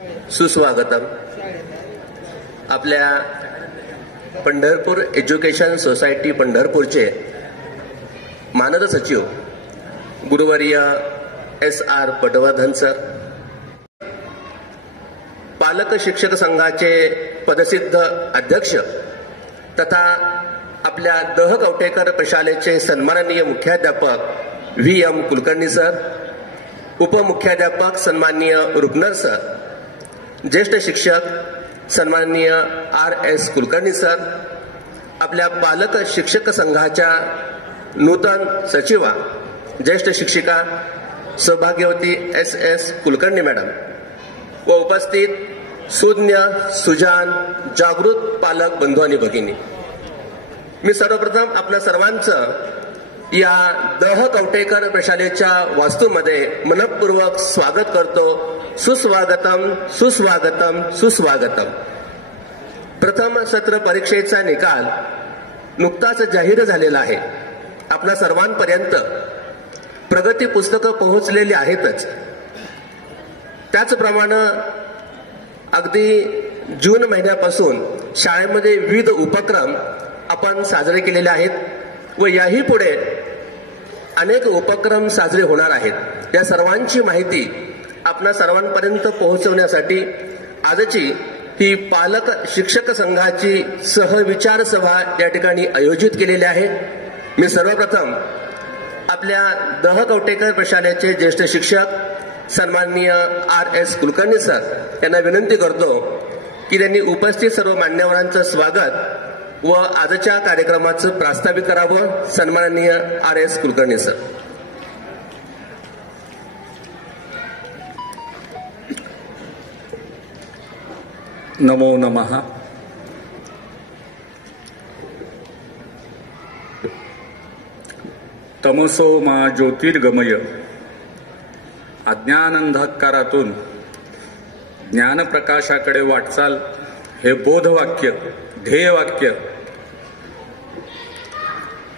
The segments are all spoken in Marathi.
सुस्वागतम. आपल्या पंढरपूर एज्युकेशन सोसायटी पंढरपूरचे मानद सचिव गुरुवर्य SR पटवर्धन सर, पालक शिक्षक संघाचे पदसिद्ध अध्यक्ष तथा आपल्या दह कवठेकर प्रशालेचे सन्माननीय मुख्याध्यापक VM कुलकर्णी सर, उपमुख्याध्यापक सन्माननीय रुपनर सर, ज्येष्ठ शिक्षक सन्माननीय RS कुलकर्णी सर, आपल्या पालक शिक्षक संघाच्या नूतन सचिवा ज्येष्ठ शिक्षिका सौभाग्यवती SS कुलकर्णी मॅडम व उपस्थित सुज्ञ सुजान जागृत पालक बंधू आणि भगिनी, मी सर्वप्रथम आपल्या सर्वांचं या दह कवठेकर प्रशालेच्या वास्तूमध्ये मनपूर्वक स्वागत करतो. सुस्वागतम सुस्वागतम सुस्वागतम. प्रथम सत्र परीक्षेचा निकाल नुकताच जाहीर झालेला आहे. आपल्या सर्वांपर्यंत प्रगती पुस्तकं पोहोचलेली आहेतच. त्याचप्रमाणे अगदी जून महिन्यापासून शाळेमध्ये विविध उपक्रम आपण साजरे केलेले आहेत व याही पुढे अनेक उपक्रम साजरे होणार आहेत. या सर्वांची माहिती आपल्या सर्वांपर्यंत पोहोचवण्यासाठी आजची ही पालक शिक्षक संघाची सहविचार सभा या ठिकाणी आयोजित केलेली आहे. मी सर्वप्रथम आपल्या दह कवठेकर प्रशालेचे ज्येष्ठ शिक्षक सन्माननीय RS कुलकर्णी सर यांना विनंती करतो की त्यांनी उपस्थित सर्व मान्यवरांचं स्वागत व आजच्या कार्यक्रमाचं प्रास्ताविक करावं. सन्माननीय RS कुलकर्णी सर. नमो नमः. तमसो मा ज्योतिर्गमय. अज्ञानांधकारातून ज्ञानप्रकाशाकडे वाटचाल हे बोधवाक्य, ध्येयवाक्य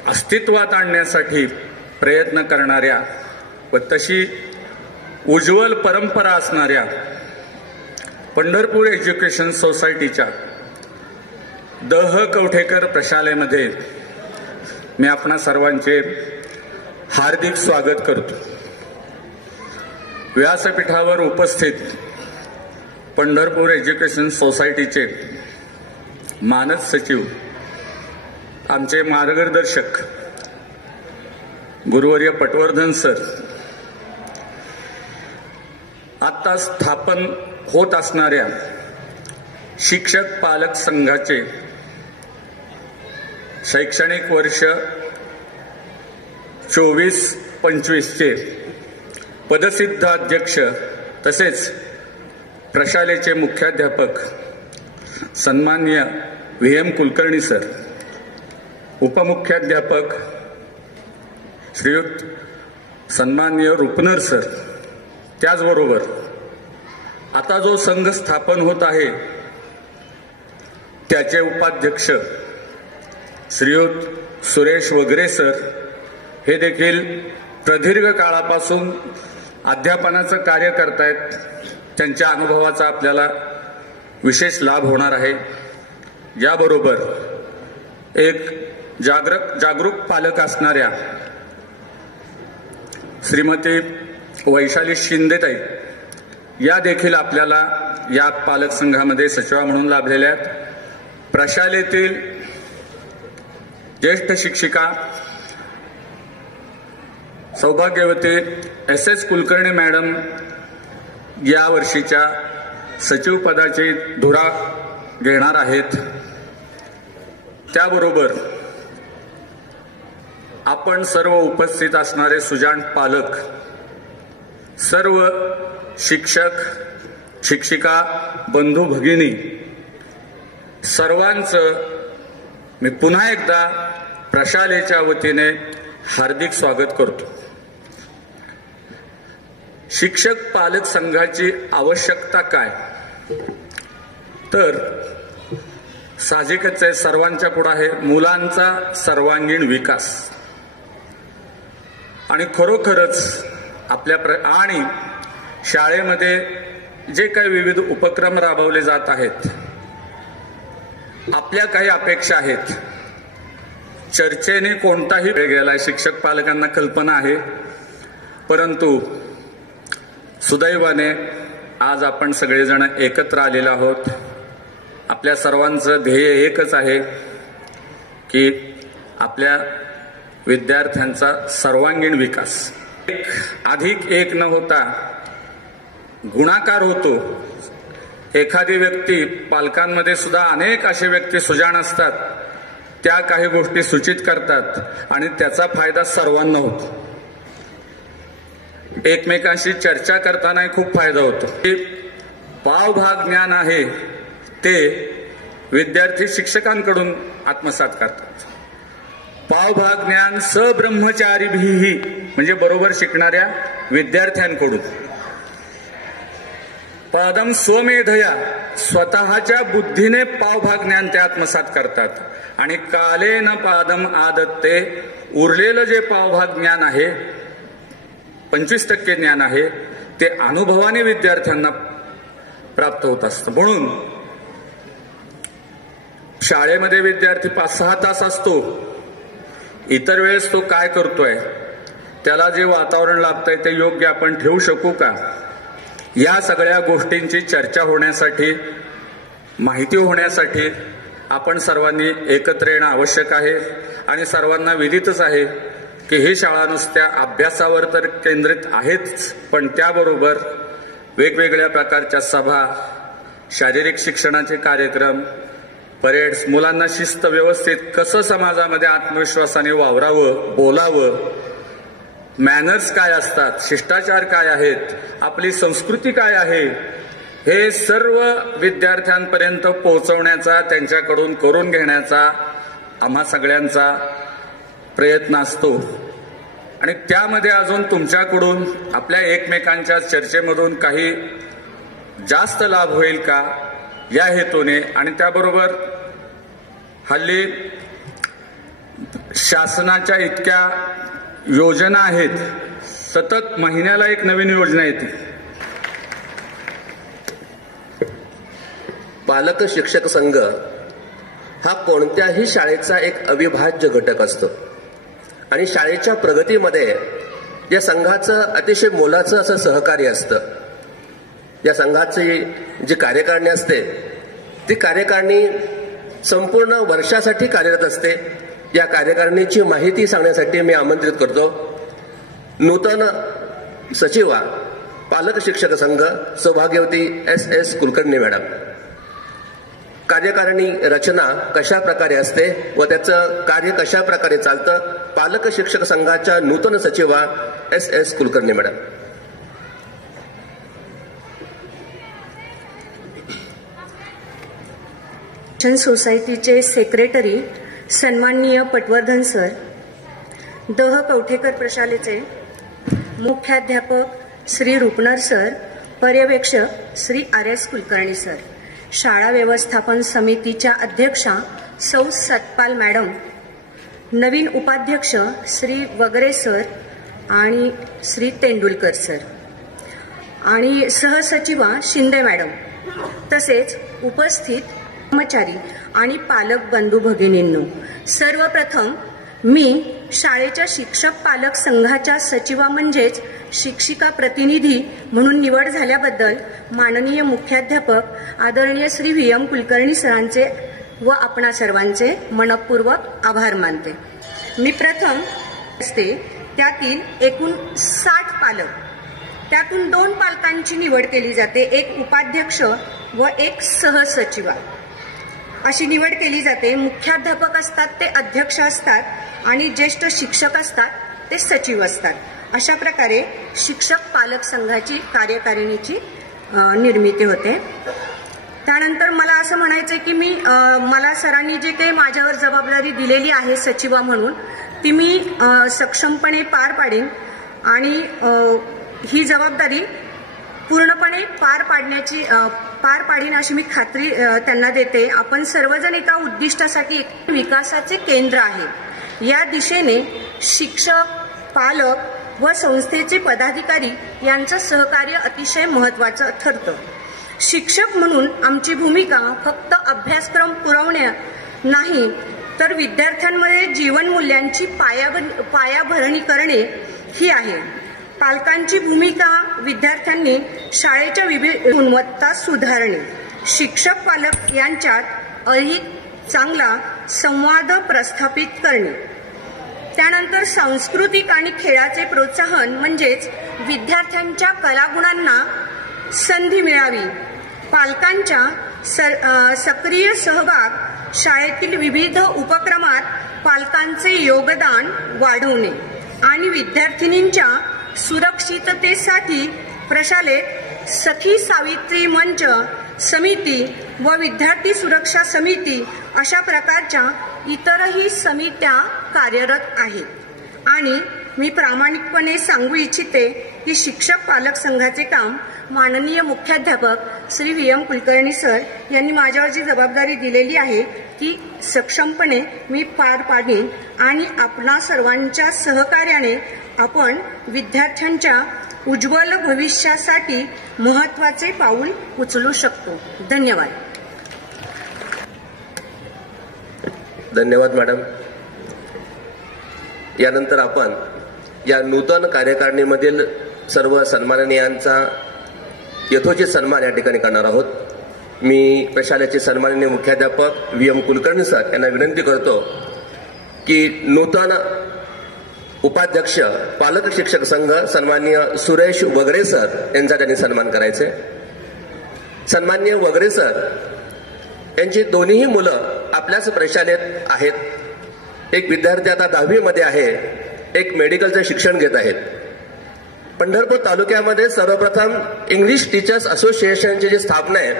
अस्तित्वात आणण्यासाठी प्रयत्न करणाऱ्या व तशी उज्ज्वल परंपरा असणाऱ्या पंढरपूर एज्युकेशन सोसायटीच्या दह कवठेकर प्रशालेमध्ये मी आपणा सर्वांचे हार्दिक स्वागत करतो. व्यासपीठावर उपस्थित पंढरपूर एज्युकेशन सोसायटीचे मानद सचिव, आमचे मार्गदर्शक गुरुवर्य पटवर्धन सर, आता स्थापन होत असणाऱ्या शिक्षक पालक संघाचे शैक्षणिक वर्ष 24-25 चे पदसिद्ध अध्यक्ष तसेच प्रशालेचे मुख्याध्यापक सन्माननीय VM कुलकर्णी सर, उपमुख्याध्यापक श्रीयुत सन्माननीय रुपनर सर, त्याचबरोबर आता जो संघ स्थापन होत आहे त्याचे उपाध्यक्ष श्रीयुत सुरेश वगैरे सर, हे देखील प्रदीर्घ काळापासून अध्यापनाचं कार्य करतायत. त्यांच्या अनुभवाचा आपल्याला विशेष लाभ होणार आहे. याबरोबर एक जागरूक पालक असणाऱ्या श्रीमती वैशाली शिंदेताई या देखील आपल्याला या पालक संघामध्ये सचिवा म्हणून लाभलेल्या आहेत. प्रशालेतील ज्येष्ठ शिक्षिका सौभाग्यवती SS कुलकर्णी मॅडम या वर्षीच्या सचिव पदाची धुरा घेणार आहेत. त्याबरोबर आपण सर्व उपस्थित असणारे सुजाण पालक, सर्व शिक्षक शिक्षिका बंधू भगिनी, सर्वांचं मी पुन्हा एकदा प्रशालेच्या वतीने हार्दिक स्वागत करतो. शिक्षक पालक संघाची आवश्यकता काय, तर साहजिकच आहे, सर्वांच्या पुढे आहे मुलांचा सर्वांगीण विकास. आणि खरोखरच आपल्या आणि शाळेमध्ये जे काही विविध उपक्रम राबवले जात आहेत, आपल्या काही अपेक्षा आहेत. चर्चेने कोणताही वेळ गेलाय, शिक्षक पालकांना कल्पना आहे, परंतु सुदैवाने आज आपण सगळेजण एकत्र आलेलो आहोत. आपल्या सर्वांचं ध्येय एकच आहे की आपल्या विद्यार्थ्यांचा सर्वांगीण विकास. अधिक एक न होता गुणाकार होतो. एखादी व्यक्ती, पालकांमध्ये सुद्धा अनेक असे व्यक्ती सुजाण असतात, त्या काही गोष्टी सूचित करतात आणि त्याचा फायदा सर्वांना होतो. एकमेकांशी चर्चा करताना खूप फायदा होतो. पावभाग ज्ञान आहे ते विद्यार्थी शिक्षकांकडून आत्मसात करतात. पावभाग ज्ञान सब्रह्मचारीभिही म्हणजे बरोबर शिकणाऱ्या विद्यार्थ्यांकडून. पादम स्वमेधया स्वतःच्या बुद्धीने पावभाग ज्ञान ते आत्मसात करतात आणि कालेन पादम आदत्ते उरलेलं जे पावभाग ज्ञान आहे, 25% ज्ञान आहे, ते अनुभवाने विद्यार्थ्यांना प्राप्त होत असतं. म्हणून शाळेमध्ये विद्यार्थी 5-6 तास असतो, इतर वेळेस तो काय करतोय, त्याला जे वातावरण लाभतंय ते योग्य आपण ठेवू शकू का, या सगळ्या गोष्टींची चर्चा होण्यासाठी, माहिती होण्यासाठी आपण सर्वांनी एकत्र येणं आवश्यक आहे. आणि सर्वांना विदितच आहे की ही शाळा नुसत्या अभ्यासावर तर केंद्रित आहेच, पण त्याबरोबर वेगवेगळ्या प्रकारच्या सभा, शारीरिक शिक्षणाचे कार्यक्रम, परेड्स, मुलांना शिस्त व्यवस्थित कसं समाजामध्ये आत्मविश्वासाने वावरावं, बोलावं, मॅनर्स काय असतात, शिष्टाचार काय आहेत, आपली संस्कृती काय आहे, हे सर्व विद्यार्थ्यांपर्यंत पोहोचवण्याचा, त्यांच्याकडून करून घेण्याचा आम्हा सगळ्यांचा प्रयत्न असतो. आणि त्यामध्ये अजून तुमच्याकडून आपल्या एकमेकांच्या चर्चेमधून काही जास्त लाभ होईल का या हेतूने, आणि त्याबरोबर हल्ली शासनाच्या इतक्या योजना आहेत, सतत महिन्याला एक नवीन योजना येते. पालक शिक्षक संघ हा कोणत्याही शाळेचा एक अविभाज्य घटक असतो आणि शाळेच्या प्रगतीमध्ये या संघाचं अतिशय मोलाचं असं सहकार्य असतं. या संघाची जी कार्यकारिणी असते ती कार्यकारिणी संपूर्ण वर्षासाठी कार्यरत असते. या कार्यकारिणीची माहिती सांगण्यासाठी मी आमंत्रित करतो नूतन सचिवा पालक शिक्षक संघ सौभाग्यवती S.S. कुलकर्णी मॅडम. कार्यकारिणी रचना कशा प्रकारे असते व त्याचं कार्य कशा प्रकारे चालतं, पालक शिक्षक संघाच्या नूतन सचिवा S.S. कुलकर्णी मॅडम. सोसायटीचे सेक्रेटरी सन्माननीय पटवर्धन सर, दह कवठेकर प्रशालेचे मुख्याध्यापक श्री रुपनर सर, पर्यवेक्षक श्री R.S. कुलकर्णी सर, शाळा व्यवस्थापन समितीच्या अध्यक्षा सौ सतपाल मॅडम, नवीन उपाध्यक्ष श्री वगरे सर आणि श्री तेंडुलकर सर आणि सहसचिवा शिंदे मॅडम, तसेच उपस्थित कर्मचारी आणि पालक बंधू भगिनींनो, सर्वप्रथम मी शाळेच्या शिक्षक पालक संघाच्या सचिवा म्हणजेच शिक्षिका प्रतिनिधी म्हणून निवड झाल्याबद्दल माननीय मुख्याध्यापक आदरणीय श्री V.M. कुलकर्णी सरांचे व आपणा सर्वांचे मनपूर्वक आभार मानते. मी प्रथम असते त्यातील एकूण 60 पालक, त्यातून 2 पालकांची निवड केली जाते, एक उपाध्यक्ष व एक सहसचिवा अशी निवड केली जाते. मुख्याध्यापक असतात ते अध्यक्ष असतात आणि ज्येष्ठ शिक्षक असतात ते सचिव असतात. अशा प्रकारे शिक्षक पालक संघाची कार्यकारिणीची निर्मिती होते. त्यानंतर मला असं म्हणायचं की मला सरांनी जे काही माझ्यावर जबाबदारी दिलेली आहे सचिवा म्हणून ती मी सक्षमपणे पार पाडेन आणि ही जबाबदारी पूर्णपणे पार पाडीन अशी मी खात्री त्यांना देते. आपण सर्वजण एका उद्दिष्टासाठी विकासाचे केंद्र आहे, या दिशेने शिक्षक, पालक व संस्थेचे पदाधिकारी यांचं सहकार्य अतिशय महत्त्वाचं ठरतं. शिक्षक म्हणून आमची भूमिका फक्त अभ्यासक्रम पुरवणे नाही, तर विद्यार्थ्यांमध्ये जीवनमूल्यांची पायाभरणी करणे ही आहे. पालकांची भूमिका विद्यार्थ्यांनी शाळेच्या विविध गुणवत्ता सुधारणे, शिक्षक पालक यांच्यात अधिक चांगला संवाद प्रस्थापित करणे. त्यानंतर सांस्कृतिक आणि खेळाचे प्रोत्साहन म्हणजेच विद्यार्थ्यांच्या कलागुणांना संधी मिळावी. पालकांच्या सक्रिय सहभाग, शाळेतील विविध उपक्रमात पालकांचे योगदान वाढवणे आणि विद्यार्थिनींच्या सुरक्षिततेसाठी प्रशालेत सखी सावित्री मंच समिती व विद्यार्थी सुरक्षा समिती अशा प्रकारच्या इतरही समित्या कार्यरत आहेत. आणि मी प्रामाणिकपणे सांगू इच्छिते की शिक्षक पालक संघाचे काम माननीय मुख्याध्यापक श्री VM कुलकर्णी सर यांनी माझ्यावर जी जबाबदारी दिलेली आहे ती सक्षमपणे मी पार पाडीन आणि आपणा सर्वांच्या सहकार्याने आपण विद्यार्थ्यांच्या उज्ज्वल भविष्यासाठी महत्त्वाचे पाऊल उचलू शकतो. धन्यवाद. धन्यवाद मॅडम. यानंतर आपण या नूतन कार्यकारिणीमधील सर्व सन्माननीयांचा यथोचित सन्मान या ठिकाणी करणार आहोत. मी प्रशालेचे सन्माननीय मुख्याध्यापक VM कुलकर्णी सर यांना विनंती करतो की नूतन उपाध्यक्ष पालक शिक्षक संघ सन्माननीय सुरेश वगरे सर यांचा त्यांनी सन्मान करायचे. सन्माननीय वगरे सर यांची दोन्हीही मुलं आपल्याच प्रशालेत आहेत. एक विद्यार्थी आता 10वी मध्ये आहे, एक मेडिकलचं शिक्षण घेत आहेत. पंढरपूर तालुक्यामध्ये सर्वप्रथम इंग्लिश टीचर्स असोसिएशनची जी स्थापना आहे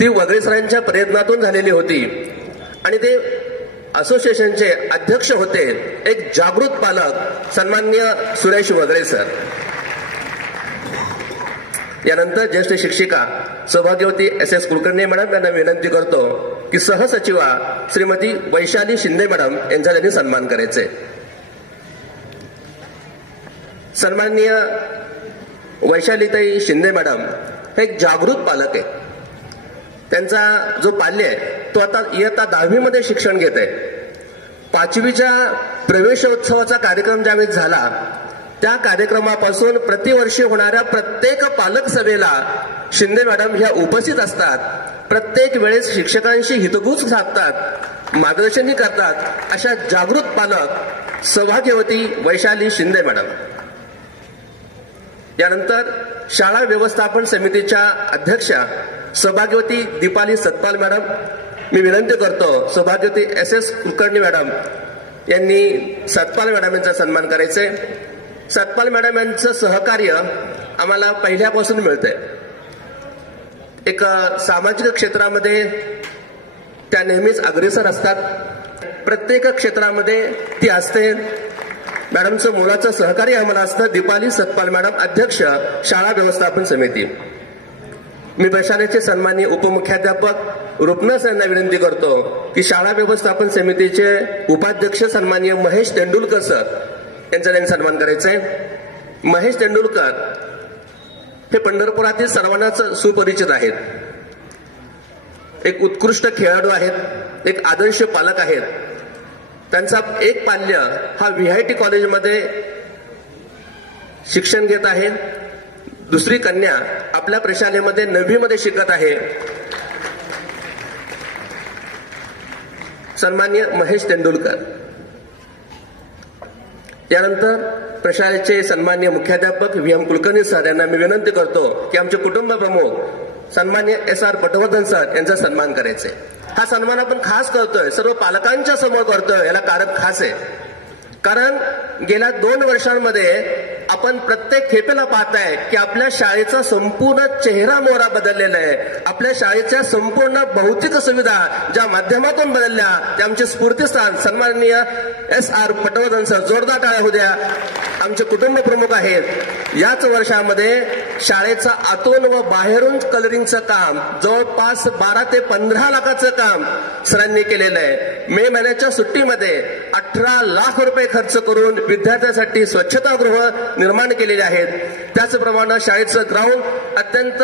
ती वगरे सरांच्या प्रयत्नातून झालेली होती आणि ते असोसिएशनचे अध्यक्ष होते एक जागृत पालक सन्माननीय सुरेश वगरे सर. यानंतर ज्येष्ठ शिक्षिका सौभाग्यवती SS कुलकर्णी मॅडम यांना विनंती करतो की सहसचिवा श्रीमती वैशाली शिंदे मॅडम यांचा त्यांनी सन्मान करायचे. सन्माननीय वैशालीताई शिंदे मॅडम हे एक जागृत पालक आहे. त्यांचा जो पाल्य आहे तो आता इयत्ता 10वी मध्ये शिक्षण घेत आहे. 5वीच्या प्रवेशोत्सवाचा कार्यक्रम ज्यावेळेस झाला त्या कार्यक्रमापासून प्रतिवर्षी होणाऱ्या प्रत्येक पालक सभेला शिंदे मॅडम ह्या उपस्थित असतात. प्रत्येक वेळेस शिक्षकांशी हितगुज साधतात, मार्गदर्शनही करतात. अशा जागृत पालक सौभाग्यवती वैशाली शिंदे मॅडम. यानंतर शाळा व्यवस्थापन समितीच्या अध्यक्षा सौभाग्यवती दीपाली सतपाल मॅडम. मी विनंती करतो सौभाग्यवती SS कुलकर्णी मॅडम यांनी सतपाल मॅडम यांचा सन्मान करायचे. सतपाल मॅडम यांचं सहकार्य आम्हाला पहिल्यापासून मिळतंय. एक सामाजिक क्षेत्रामध्ये त्या नेहमीच अग्रेसर असतात. प्रत्येक क्षेत्रामध्ये ती असते. मॅडमचं मोलाचं सहकार्य आम्हाला असतं. दीपाली सतपाल मॅडम, अध्यक्ष शाळा व्यवस्थापन समिती. मी प्रशालेचे सन्माननीय उपमुख्याध्यापक रुपनस यांना विनंती करतो की शाळा व्यवस्थापन समितीचे उपाध्यक्ष सन्माननीय महेश तेंडुलकर सर यांचा त्यांनी सन्मान करायचा आहे. महेश तेंडुलकर हे पंढरपुरातील सर्वांनाच सुपरिचित आहेत. एक उत्कृष्ट खेळाडू आहेत, एक आदर्श पालक आहेत. त्यांचा एक पाल्य हा VIT कॉलेजमध्ये शिक्षण घेत आहे. दुसरी कन्या आपल्या प्रशालेमध्ये 9वी मध्ये शिकत आहे. सन्माननीय महेश तेंडुलकर. यानंतर प्रशालेचे सन्माननीय मुख्याध्यापक VM कुलकर्णी सर यांना मी विनंती करतो की आमचे कुटुंब प्रमुख सन्माननीय SR पटवर्धन सर यांचा सन्मान करायचे. हा सन्मान आपण खास करतोय, सर्व पालकांच्या समोर करतोय. याला कारण खास आहे, कारण गेल्या 2 वर्षांमध्ये आपण प्रत्येक खेपेला पाहताय की आपल्या शाळेचा संपूर्ण चेहरा मोहरा बदललेला आहे. आपल्या शाळेच्या संपूर्ण भौतिक सुविधा ज्या माध्यमातून बदलल्या त्या आमचे स्फूर्तिस्थान सन्माननीय SR पटवर्धन सर, जोरदार टाळ्या होऊ द्या. आमचे कुटुंब प्रमुख आहेत. याच वर्षामध्ये शाळेचं आतून व बाहेरून कलरिंगचं काम जवळपास 12 ते 15 लाखाचं काम सरांनी केलेलं आहे. मे महिन्याच्या सुट्टीमध्ये 18 लाख रुपये खर्च करून विद्यार्थ्यांसाठी स्वच्छतागृह निर्माण केलेले आहेत. त्याचप्रमाणे शाळेचं ग्राउंड अत्यंत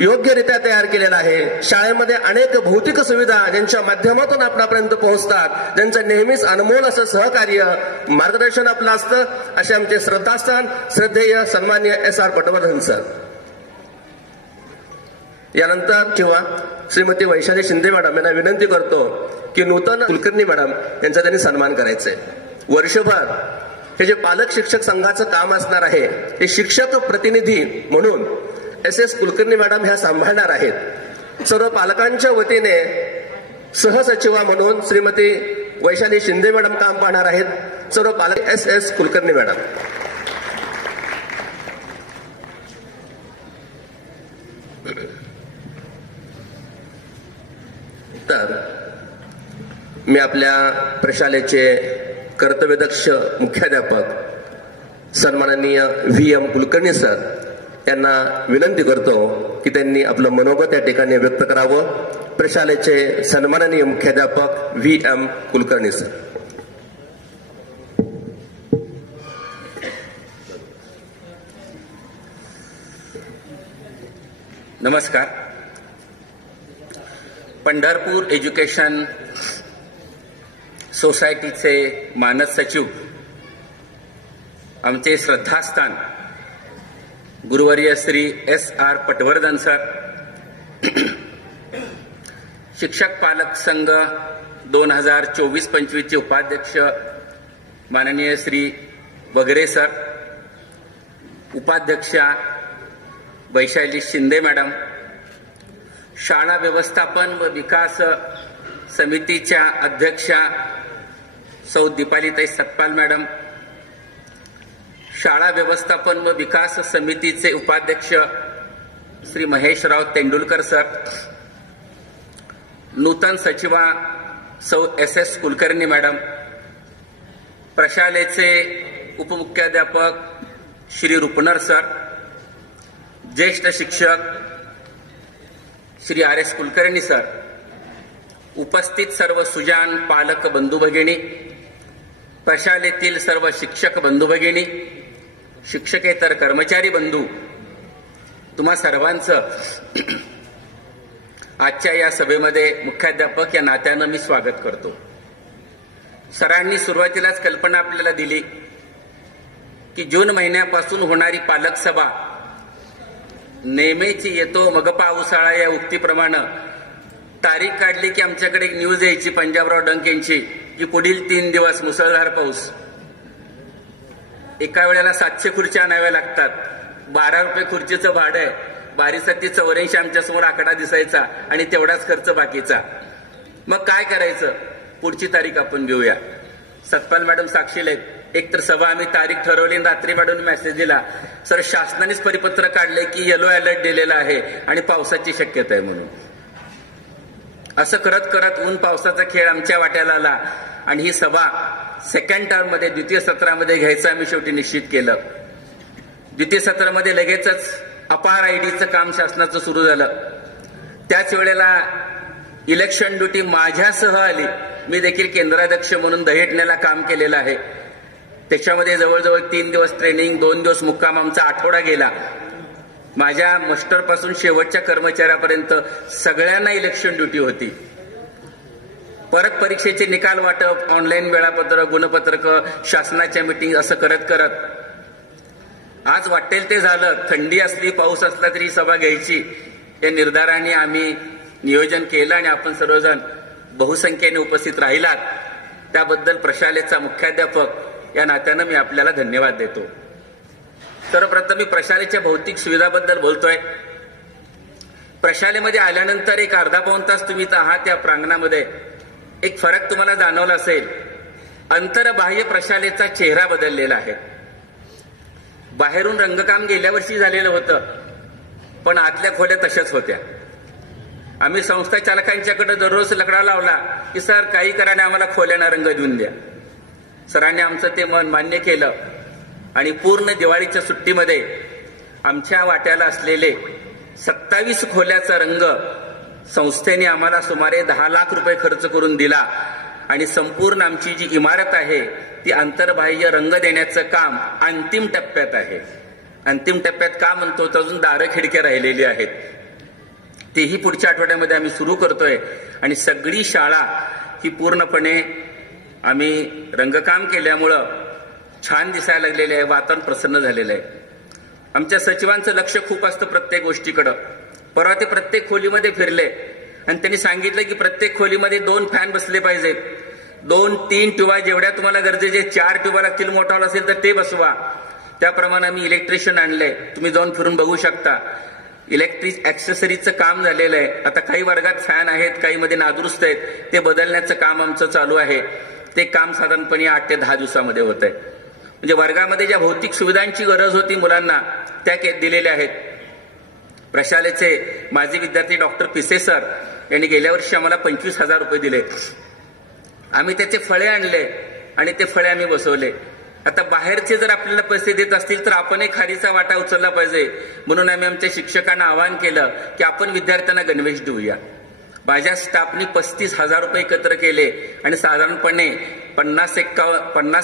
योग्यरित्या तयार केलेला आहे. शाळेमध्ये अनेक भौतिक सुविधा ज्यांच्या माध्यमातून आपणापर्यंत पोहोचतात, ज्यांचं नेहमीच अनमोल असं सहकार्य मार्गदर्शन आपलं असतं, असे आमचे श्रद्धास्थान श्रद्धेय सन्माननीय SR पटवर्धन सर. यानंतर किंवा श्रीमती वैशाली शिंदे मॅडम यांना विनंती करतो की नूतन कुलकर्णी मॅडम यांचा त्यांनी सन्मान करायचा आहे. वर्षभर हे जे पालक शिक्षक संघाचं काम असणार आहे हे शिक्षक प्रतिनिधी म्हणून SS कुलकर्णी मॅडम ह्या सांभाळणार आहेत. सर्व पालकांच्या वतीने सहसचिवा म्हणून श्रीमती वैशाली शिंदे मॅडम काम पाहणार आहेत. सर्व पालक SS कुलकर्णी मॅडम. तर मी आपल्या प्रशालेचे कर्तव्यदक्ष मुख्याध्यापक सन्माननीय VM कुलकर्णी सर यांना विनंती करतो की त्यांनी आपलं मनोगत या ठिकाणी व्यक्त करावं. प्रशालेचे सन्माननीय मुख्याध्यापक VM कुलकर्णी सर. नमस्कार. पंढरपूर एज्युकेशन सोसायटीचे मानद सचिव आमचे श्रद्धास्थान गुरुवर्य श्री SR पटवर्धन सर, शिक्षक पालक संघ 2024-25 चे उपाध्यक्ष माननीय श्री वगरे सर, उपाध्यक्षा वैशाली शिंदे मॅडम, शाळा व्यवस्थापन व विकास समितीच्या अध्यक्षा सौ दीपालीताई सतपाल मॅडम, शाळा व्यवस्थापन व विकास समितीचे उपाध्यक्ष श्री महेशराव तेंडुलकर सर, नूतन सचिवा सौ SS कुलकर्णी मॅडम, प्रशालेचे उपमुख्याध्यापक श्री रुपनर सर, ज्येष्ठ शिक्षक श्री RS कुलकर्णी सर, उपस्थित सर्व सुजान पालक बंधू भगिनी, प्रशालेतील सर्व शिक्षक बंधू भगिनी, शिक्षकेतर कर्मचारी बंधू, तुम्हा सर्वांचं आजच्या या सभेमध्ये मुख्याध्यापक या नात्यानं मी स्वागत करतो. सरांनी सुरुवातीलाच कल्पना आपल्याला दिली की जून महिन्यापासून होणारी पालक सभा नेहमीची येतो मग पावसाळा या उक्तीप्रमाणे तारीख काढली की आमच्याकडे एक न्यूज यायची पंजाबराव डंक यांची की पुढील 3 दिवस मुसळधार पाऊस. एका वेळेला 700 खुर्च्या आणाव्या लागतात, 12 रुपये खुर्चीचं भाडं आहे, बारीसाठी 84 आमच्या समोर आकडा दिसायचा आणि तेवढाच खर्च बाकीचा. मग काय करायचं, पुढची तारीख आपण घेऊया. सतपाल मॅडम साक्षील आहेत. एक तर सभा आम्ही तारीख ठरवली, रात्री मॅडम मेसेज दिला सर शासनानेच परिपत्र काढले की येलो अलर्ट दिलेला आहे आणि पावसाची शक्यता आहे म्हणून. असं करत करत ऊन पावसाचा खेळ आमच्या वाट्याला आला आणि ही सभा सेकंड टर्ममध्ये द्वितीय सत्रामध्ये घ्यायचं आम्ही शेवटी निश्चित केलं. द्वितीय सत्रामध्ये लगेचच अपार आयडीचं काम शासनाचं सुरू झालं. त्याच वेळेला इलेक्शन ड्युटी माझ्यासह आली. मी देखील केंद्राध्यक्ष म्हणून दहेटण्याला काम केलेलं आहे. त्याच्यामध्ये जवळजवळ 3 दिवस ट्रेनिंग, 2 दिवस मुक्काम, आमचा आठवडा गेला. माझ्या मास्टरपासून शेवटच्या कर्मचाऱ्यापर्यंत सगळ्यांना इलेक्शन ड्युटी होती. परत परीक्षेचे निकाल वाटप, ऑनलाईन वेळापत्रक, गुणपत्रक, शासनाच्या मीटिंग असं करत करत आज वाटेल ते झालं. थंडी असली, पाऊस असला तरी सभा घ्यायची या निर्धाराने आम्ही नियोजन केलं आणि आपण सर्वजण बहुसंख्येने उपस्थित राहिलात. त्याबद्दल प्रशालेचा मुख्याध्यापक या नात्यानं मी आपल्याला धन्यवाद देतो. सर्वप्रथम मी प्रशालेच्या भौतिक सुविधाबद्दल बोलतोय. प्रशालेमध्ये आल्यानंतर एक अर्धा-पाऊण तास तुम्ही तर आहात त्या प्रांगणामध्ये. एक फरक तुम्हाला जाणवला असेल. अंतर्बाह्य प्रशालेचा चेहरा बदललेला आहे. बाहेरून रंगकाम गेल्या वर्षी झालेलं होतं, पण आतल्या खोल्या तशाच होत्या. आम्ही संस्था चालकांच्याकडे दररोज लकडा लावला की सर काही करा आणि आम्हाला खोल्यांना रंग देऊन द्या. सरांनी आमचं ते मन मान्य केलं आणि पूर्ण दिवाळीच्या सुट्टीमध्ये आमच्या वाट्याला असलेले 27 खोल्याचा रंग संस्थेने आम्हाला सुमारे 10 लाख रुपये खर्च करून दिला आणि संपूर्ण आमची जी इमारत आहे ती अंतर्बाह्य रंग देण्याचं काम अंतिम टप्प्यात आहे. अंतिम टप्प्यात का म्हणतो तर अजून दारं खिडक्या राहिलेली आहेत. तेही पुढच्या आठवड्यामध्ये आम्ही सुरू करतोय आणि सगळी शाळा ही पूर्णपणे आम्ही रंगकाम केल्यामुळं छान दिसायला लागलेले आहे, वातावरण प्रसन्न झालेलं आहे. आमच्या सचिवांचं लक्ष खूप असतं प्रत्येक गोष्टीकडं. परवा ते प्रत्येक खोलीमध्ये फिरले आणि त्यांनी सांगितलं की प्रत्येक खोलीमध्ये 2 फॅन बसले पाहिजेत, 2-3 ट्यूबा जेवढ्या तुम्हाला गरजेचे, 4 ट्यूबा लागतील मोठा हॉल असेल तर ते बसवा. त्याप्रमाणे आम्ही इलेक्ट्रिशियन आणले, तुम्ही जाऊन फिरून बघू शकता. इलेक्ट्रिक ॲक्सेसरीजचं काम झालेलं आहे. आता काही वर्गात फॅन आहेत, काही मध्ये नादुरुस्त आहेत, ते बदलण्याचं काम आमचं चालू आहे. ते काम साधारणपणे 8 ते 10 दिवसामध्ये होत आहे. म्हणजे वर्गामध्ये ज्या भौतिक सुविधांची गरज होती मुलांना त्या दिलेल्या आहेत. प्रशालेचे माजी विद्यार्थी डॉक्टर पिसे सर यांनी गेल्या वर्षी आम्हाला 25,000 रुपये दिले. आम्ही त्याचे फळे आणले आणि ते फळे आम्ही बसवले. आता बाहेरचे जर आपल्याला पैसे देत असतील तर आपणही खारीचा वाटा उचलला पाहिजे. म्हणून आम्ही आमच्या शिक्षकांना आवाहन केलं की आपण विद्यार्थ्यांना गणवेश देऊया. माझ्या स्टाफनी 35,000 रुपये एकत्र केले आणि साधारणपणे 50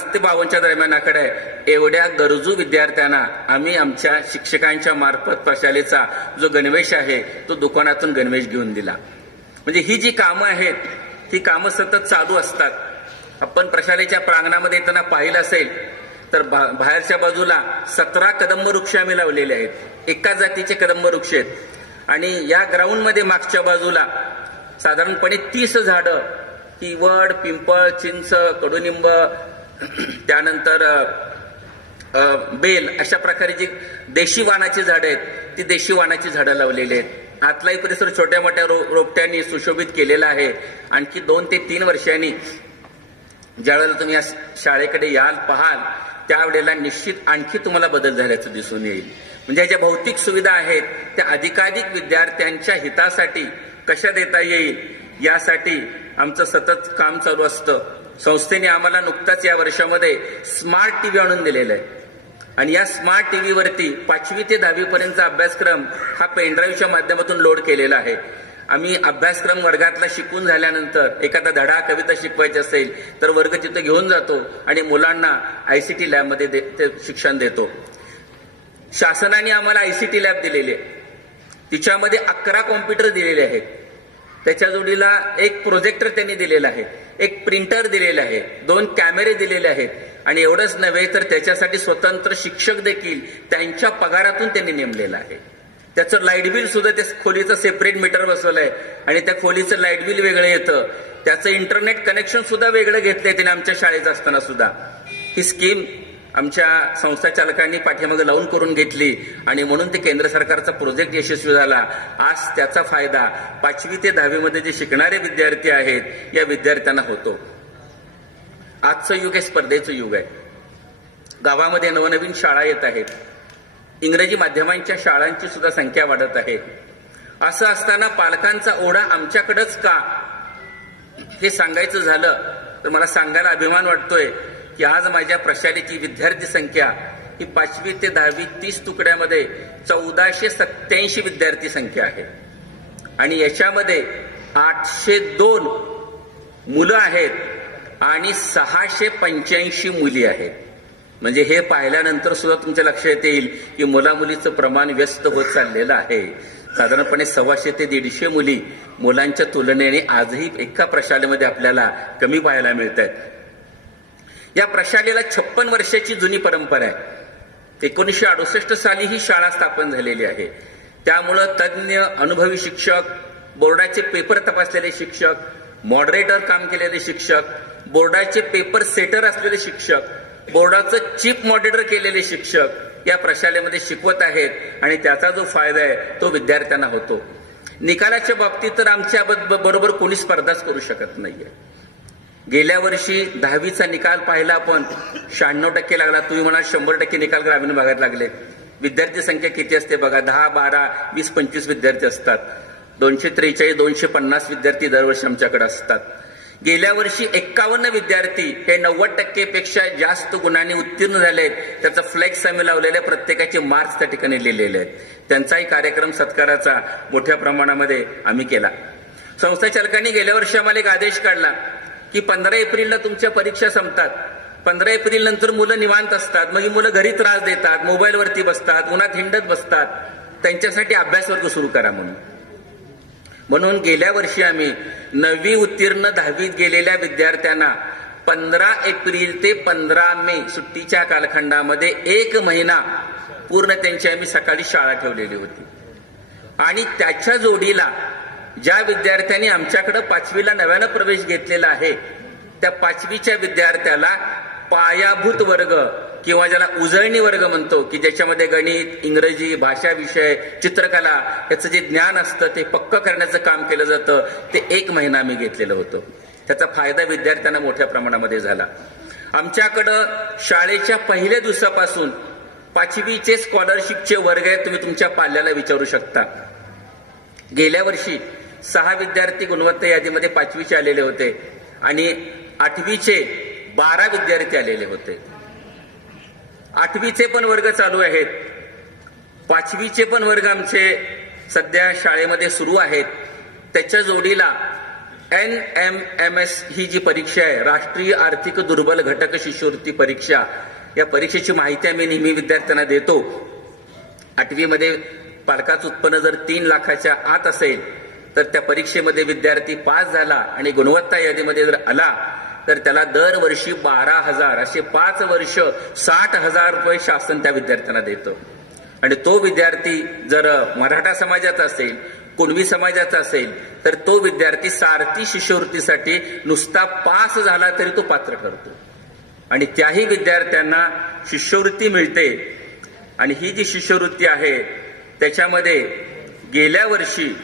ते 52च्या दरम्यानाकडे एवढ्या गरजू विद्यार्थ्यांना आम्ही आमच्या शिक्षकांच्या मार्फत प्रशालेचा जो गणवेश आहे तो दुकानातून गणवेश घेऊन दिला. म्हणजे ही जी कामं आहेत ही कामं सतत चालू असतात. आपण प्रशालेच्या प्रांगणामध्ये येताना पाहिलं असेल तर बाहेरच्या बाजूला 17 कदंब वृक्ष आम्ही लावलेले आहेत. एकाच जातीचे कदंब वृक्ष आहेत. आणि या ग्राउंडमध्ये मागच्या बाजूला साधारणपणे 30 झाडं ही वड, पिंपळ, चिंच, कडुनिंब, त्यानंतर बेल अशा प्रकारे जी देशी वाणाची झाडं आहेत ती देशी वाणाची झाडं लावलेली आहेत. आतलाही परिसर छोट्या मोठ्या रोपट्यांनी सुशोभित केलेला आहे. आणखी 2 ते 3 वर्षांनी ज्यावेळेला तुम्ही या शाळेकडे याल पाहाल त्यावेळेला निश्चित आणखी तुम्हाला बदल झाल्याचं दिसून येईल. म्हणजे ज्या भौतिक सुविधा आहेत त्या अधिकाधिक विद्यार्थ्यांच्या हितासाठी कशा देता येईल यासाठी आमचं सतत काम चालू असतं. संस्थेने आम्हाला नुकताच या वर्षामध्ये स्मार्ट टीव्ही आणून दिलेला आहे आणि या स्मार्ट टीव्हीवरती 5वी ते 10वी पर्यंतचा अभ्यासक्रम हा पेनड्राईव्हच्या माध्यमातून लोड केलेला आहे. आम्ही अभ्यासक्रम वर्गातला शिकून झाल्यानंतर एखादा धडा कविता शिकवायची असेल तर वर्ग तिथं घेऊन जातो आणि मुलांना ICT लॅबमध्ये ते शिक्षण देतो. शासनाने आम्हाला ICT लॅब दिलेली आहे. तिच्यामध्ये 11 कॉम्प्युटर दिलेले आहेत. त्याच्या जोडीला एक प्रोजेक्टर त्यांनी दिलेला आहे, एक प्रिंटर दिलेला आहे, 2 कॅमेरे दिलेले आहेत आणि एवढंच नव्हे तर त्याच्यासाठी स्वतंत्र शिक्षक देखील त्यांच्या पगारातून त्यांनी नेमलेला आहे. त्याचं लाईट बिल सुद्धा त्या खोलीचं सेपरेट मीटर बसवलंय आणि त्या खोलीचं लाईट बिल वेगळं येतं. त्याचं इंटरनेट कनेक्शन सुद्धा वेगळं घेतलंय त्याने आमच्या शाळेत असताना सुद्धा. ही स्कीम आमच्या संस्था चालकांनी पाठीमागे लावून करून घेतली आणि म्हणून ते केंद्र सरकारचा प्रोजेक्ट यशस्वी झाला. आज त्याचा फायदा 5वी ते 10वी मध्ये जे शिकणारे विद्यार्थी आहेत या विद्यार्थ्यांना होतो. आजचं युग हे स्पर्धेचं युग आहे. गावामध्ये नवनवीन शाळा येत आहेत. इंग्रजी माध्यमांच्या शाळांची सुद्धा संख्या वाढत आहे. असं असताना पालकांचा ओढा आमच्याकडेच का हे सांगायचं झालं तर मला सांगायला अभिमान वाटतोय की आज माझ्या प्रशालेची विद्यार्थी संख्या ही 5वी ते 10वी 30 तुकड्यामध्ये 1487 विद्यार्थी संख्या आहे आणि याच्यामध्ये 802 मुलं आहेत आणि 685 मुली आहेत. म्हणजे हे पाहिल्यानंतर सुद्धा तुमच्या लक्षात येईल की मुलामुलीचं प्रमाण व्यस्त होत चाललेलं आहे. साधारणपणे 125 ते 150 मुली मुलांच्या तुलनेने आजही एका प्रशालेमध्ये आपल्याला कमी पाहायला मिळत आहेत. या प्रशालेला 56 वर्षाची जुनी परंपरा आहे. 1968 साली ही शाळा स्थापन झालेली आहे. त्यामुळं तज्ज्ञ अनुभवी शिक्षक, बोर्डाचे पेपर तपासलेले शिक्षक, मॉडरेटर काम केलेले शिक्षक, बोर्डाचे पेपर सेटर असलेले शिक्षक, बोर्डाचं चीफ मॉडरेटर केलेले शिक्षक या प्रशालेमध्ये शिकवत आहेत आणि त्याचा जो फायदा आहे तो विद्यार्थ्यांना होतो. निकालाच्या बाबतीत तर आमच्या बरोबर कोणी स्पर्धाच करू शकत नाहीये. गेल्या वर्षी 10वीचा निकाल पाहिला आपण 96% लागला. तुम्ही म्हणाल 100% निकाल ग्रामीण भागात लागले. विद्यार्थी संख्या किती असते बघा, 10, 12, 20, 25 विद्यार्थी असतात. 243, 250 विद्यार्थी दरवर्षी आमच्याकडे असतात. गेल्या वर्षी 51 विद्यार्थी हे 90% पेक्षा जास्त गुणांनी उत्तीर्ण झाले आहेत. त्याचा फ्लेक्स आम्ही लावलेले, प्रत्येकाचे मार्क्स त्या ठिकाणी लिहिलेले आहेत. त्यांचाही कार्यक्रम सत्काराचा मोठ्या प्रमाणामध्ये आम्ही केला. संस्था चालकांनी गेल्या वर्षी आम्हाला एक आदेश काढला की 15 एप्रिलला तुमच्या परीक्षा संपतात. 15 एप्रिल नंतर मुलं निवांत असतात. मग ही मुलं घरी त्रास देतात, मोबाईलवरती बसतात, उन्हात हिंडत बसतात. त्यांच्यासाठी अभ्यास वर्ग सुरू करा म्हणून. म्हणून गेल्या वर्षी आम्ही 9वी उत्तीर्ण 10वीत गेलेल्या विद्यार्थ्यांना 15 एप्रिल ते 15 मे सुट्टीच्या कालखंडामध्ये 1 महिना पूर्ण त्यांची आम्ही सकाळी शाळा ठेवलेली होती. आणि त्याच्या जोडीला ज्या विद्यार्थ्यांनी आमच्याकडे 5वीला नव्यानं प्रवेश घेतलेला आहे त्या 5वीच्या विद्यार्थ्याला पायाभूत वर्ग किंवा ज्याला उजळणी वर्ग म्हणतो की ज्याच्यामध्ये गणित, इंग्रजी, भाषा विषय, चित्रकला याचं जे ज्ञान असतं ते पक्क करण्याचं काम केलं जातं, ते 1 महिना आम्ही घेतलेलं होतं. त्याचा फायदा विद्यार्थ्यांना मोठ्या प्रमाणामध्ये झाला. आमच्याकडं शाळेच्या पहिल्या दिवसापासून 5वीचे स्कॉलरशिपचे वर्ग आहेत. तुम्ही तुमच्या पाल्याला विचारू शकता. गेल्या वर्षी 6 विद्यार्थी गुणवत्ता यादीमध्ये 5वीचे आलेले होते आणि 8वीचे 12 विद्यार्थी आलेले होते. 8वीचे पण वर्ग चालू आहेत. 5वीचे पण वर्ग आमचे सध्या शाळेमध्ये सुरू आहेत. त्याच्या जोडीला NMMS ही जी परीक्षा आहे, राष्ट्रीय आर्थिक दुर्बल घटक शिष्यवृत्ती परीक्षा, या परीक्षेची माहिती आम्ही नेहमी विद्यार्थ्यांना देतो. 8वीमध्ये पालकाचं उत्पन्न जर 3 लाखाच्या आत असेल तर त्या परीक्षेमध्ये विद्यार्थी पास झाला आणि गुणवत्ता यादीमध्ये जर आला तर त्याला दरवर्षी 12,000 असे 5 वर्ष 60,000 रुपये शासन त्या विद्यार्थ्यांना देतं. आणि तो विद्यार्थी जर मराठा समाजाचा असेल, कुणबी समाजाचा असेल तर तो विद्यार्थी सारथी शिष्यवृत्तीसाठी नुसता पास झाला तरी तो पात्र ठरतो आणि त्याही विद्यार्थ्यांना शिष्यवृत्ती मिळते. आणि ही जी शिष्यवृत्ती आहे त्याच्यामध्ये गेल्या वर्षी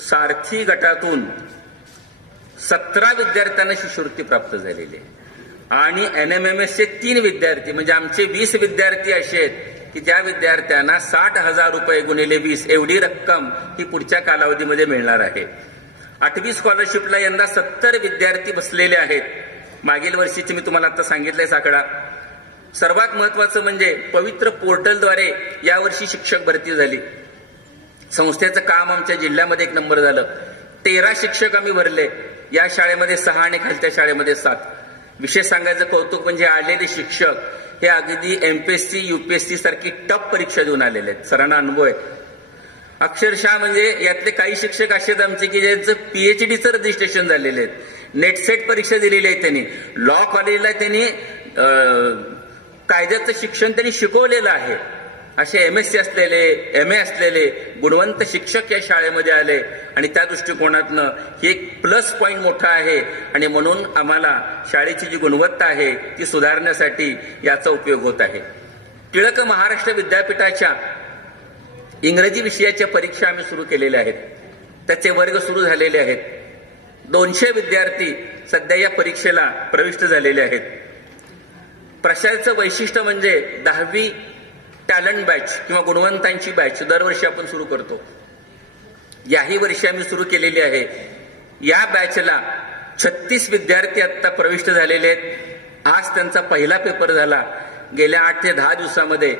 सारथी गटातून 17 विद्यार्थ्यांना शिष्यवृत्ती प्राप्त झालेली आहे आणि NMMSचे 3 विद्यार्थी म्हणजे आमचे 20 विद्यार्थी असे आहेत की ज्या विद्यार्थ्यांना 60,000 रुपये गुणिले 20 एवढी रक्कम ही पुढच्या कालावधीमध्ये मिळणार आहे. 8वी स्कॉलरशिपला यंदा 70 विद्यार्थी बसलेले आहेत. मागील वर्षीचे मी तुम्हाला आता सांगितलंय आकडा. सर्वात महत्वाचं म्हणजे पवित्र पोर्टलद्वारे यावर्षी शिक्षक भरती झाली. संस्थेचं काम आमच्या जिल्ह्यामध्ये 1 नंबर झालं. 13 शिक्षक आम्ही भरले. या शाळेमध्ये 6 आणि खालच्या शाळेमध्ये 7. विशेष सांगायचं कौतुक म्हणजे आलेले शिक्षक हे अगदी MPSC UPSC सारखी टफ परीक्षा देऊन आलेले आहेत. सरांना अनुभव आहे. अक्षरशः म्हणजे यातले काही शिक्षक असे आहेत आमचे की ज्यांचं PhDचं रजिस्ट्रेशन झालेले आहेत. नेट सेट परीक्षा दिलेली आहे त्यांनी. लॉ कॉलेजला त्यांनी कायद्याचं शिक्षण त्यांनी शिकवलेलं आहे. असे MSc असलेले, MA असलेले गुणवंत शिक्षक या शाळेमध्ये आले आणि त्या दृष्टिकोनातनं हे एक प्लस पॉइंट मोठा आहे आणि म्हणून आम्हाला शाळेची जी गुणवत्ता आहे ती सुधारण्यासाठी याचा उपयोग होत आहे. टिळक महाराष्ट्र विद्यापीठाच्या इंग्रजी विषयाच्या परीक्षा आम्ही सुरू केलेल्या आहेत. त्याचे वर्ग सुरू झालेले आहेत. 200 विद्यार्थी सध्या या परीक्षेला प्रविष्ट झालेले आहेत. प्रशालेचं वैशिष्ट्य म्हणजे 10वी टॅलेंट बॅच किंवा गुणवंतांची बॅच दरवर्षी आपण सुरू करतो. याही वर्षी आम्ही सुरू केलेली आहे. या बॅचला 36 विद्यार्थी आता प्रविष्ट झालेले आहेत. आज त्यांचा पहिला पेपर झाला. गेल्या 8 ते 10 दिवसामध्ये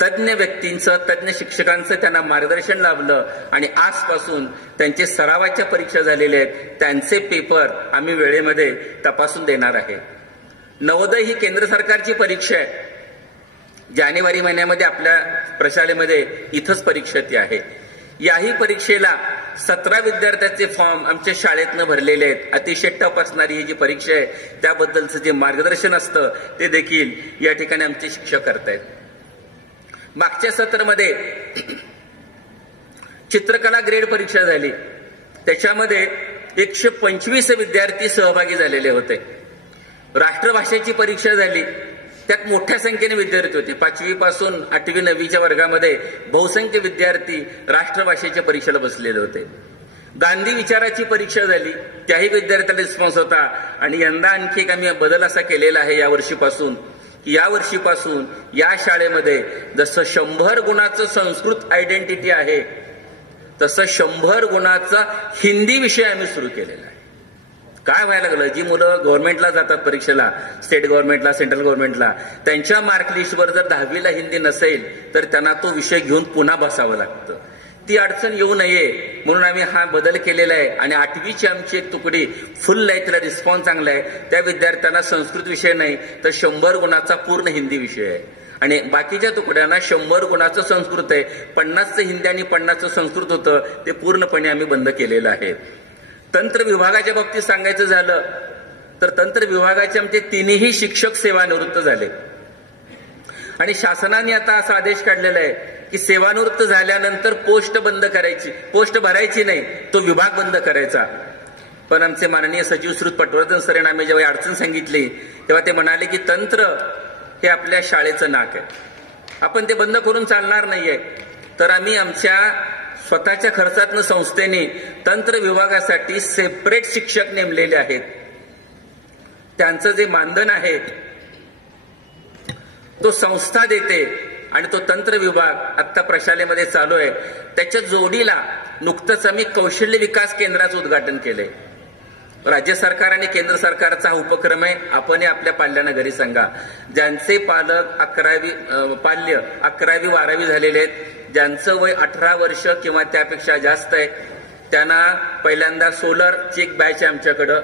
तज्ज्ञ व्यक्तींचं, तज्ज्ञ शिक्षकांचं त्यांना मार्गदर्शन लाभलं आणि आजपासून त्यांचे सरावाच्या परीक्षा झालेल्या आहेत. त्यांचे पेपर आम्ही वेळेमध्ये तपासून देणार आहे. नवोदय ही केंद्र सरकारची परीक्षा आहे. जानेवारी महिन्यामध्ये आपल्या प्रशालेमध्ये इथंच परीक्षा ती आहे. याही परीक्षेला 17 विद्यार्थ्यांचे फॉर्म आमच्या शाळेतनं भरलेले आहेत. अतिशय टफ असणारी ही जी परीक्षा आहे त्याबद्दलचं जे मार्गदर्शन असतं ते देखील या ठिकाणी आमचे शिक्षक करतायत. मागच्या सत्रामध्ये चित्रकला ग्रेड परीक्षा झाली. त्याच्यामध्ये 125 विद्यार्थी सहभागी झालेले होते. राष्ट्रभाषेची परीक्षा झाली. त्यात मोठ्या संख्येने विद्यार्थी होते. 5वी पासून 8वी 9वीच्या वर्गामध्ये बहुसंख्य विद्यार्थी राष्ट्रभाषेच्या परीक्षेला बसलेले होते. गांधी विचाराची परीक्षा झाली. त्याही विद्यार्थ्याला रिस्पॉन्स होता आणि यंदा आणखी एक आम्ही बदल असा केलेला आहे या वर्षीपासून या शाळेमध्ये जसं 100 गुणाचं संस्कृत आयडेंटिटी आहे तसं 100 गुणाचा हिंदी विषय आम्ही सुरू केलेला आहे. काय व्हायला लागलं, जी मुलं गव्हर्नमेंटला जातात परीक्षेला, स्टेट गव्हर्नमेंटला, सेंट्रल गव्हर्नमेंटला, त्यांच्या मार्कलिस्टवर जर 10वीला हिंदी नसेल तर त्यांना तो विषय घेऊन पुन्हा बसावं लागतं. ती अडचण येऊ नये म्हणून आम्ही हा बदल केलेला आहे. आणि 8वीची आमची एक तुकडी फुल आहे, तिला रिस्पॉन्स चांगला आहे. त्या विद्यार्थ्यांना संस्कृत विषय नाही तर 100 गुणाचा पूर्ण हिंदी विषय आहे आणि बाकीच्या तुकड्यांना 100 गुणाचं संस्कृत आहे, 50चं हिंदी आणि 50चं संस्कृत होतं, ते पूर्णपणे आम्ही बंद केलेलं आहे. तंत्र विभागाच्या बाबतीत सांगायचं झालं तर तंत्र विभागाचे आमचे 3ही शिक्षक सेवानिवृत्त झाले आणि शासनाने आता असा आदेश काढलेला आहे की सेवानिवृत्त झाल्यानंतर पोस्ट बंद करायची, पोस्ट भरायची नाही, तो विभाग बंद करायचा. पण आमचे माननीय सचिव श्री पटवर्धन सर यांना आम्ही जेव्हा अडचण सांगितली तेव्हा ते म्हणाले की तंत्र हे आपल्या शाळेचं नाक आहे, आपण ते बंद करून चालणार नाहीये. तर आम्ही आमच्या स्वतःच्या खर्चातनं संस्थेने तंत्र विभागासाठी सेपरेट शिक्षक नेमलेले आहेत. त्यांचं जे मानधन आहे तो संस्था देते आणि तो तंत्र विभाग आता प्रशालेमध्ये चालू आहे. त्याच्या जोडीला नुकतंच आम्ही कौशल्य विकास केंद्राचं उद्घाटन केलंय. राज्य सरकार आणि केंद्र सरकारचा हा उपक्रम आहे. आपण आपल्या पाल्यांना घरी सांगा, ज्यांचे पालक 11वी 12वी झालेले आहेत, ज्यांचं वय 18 वर्ष किंवा त्यापेक्षा जास्त आहे, त्यांना पहिल्यांदा सोलरची एक बॅच आहे आमच्याकडं,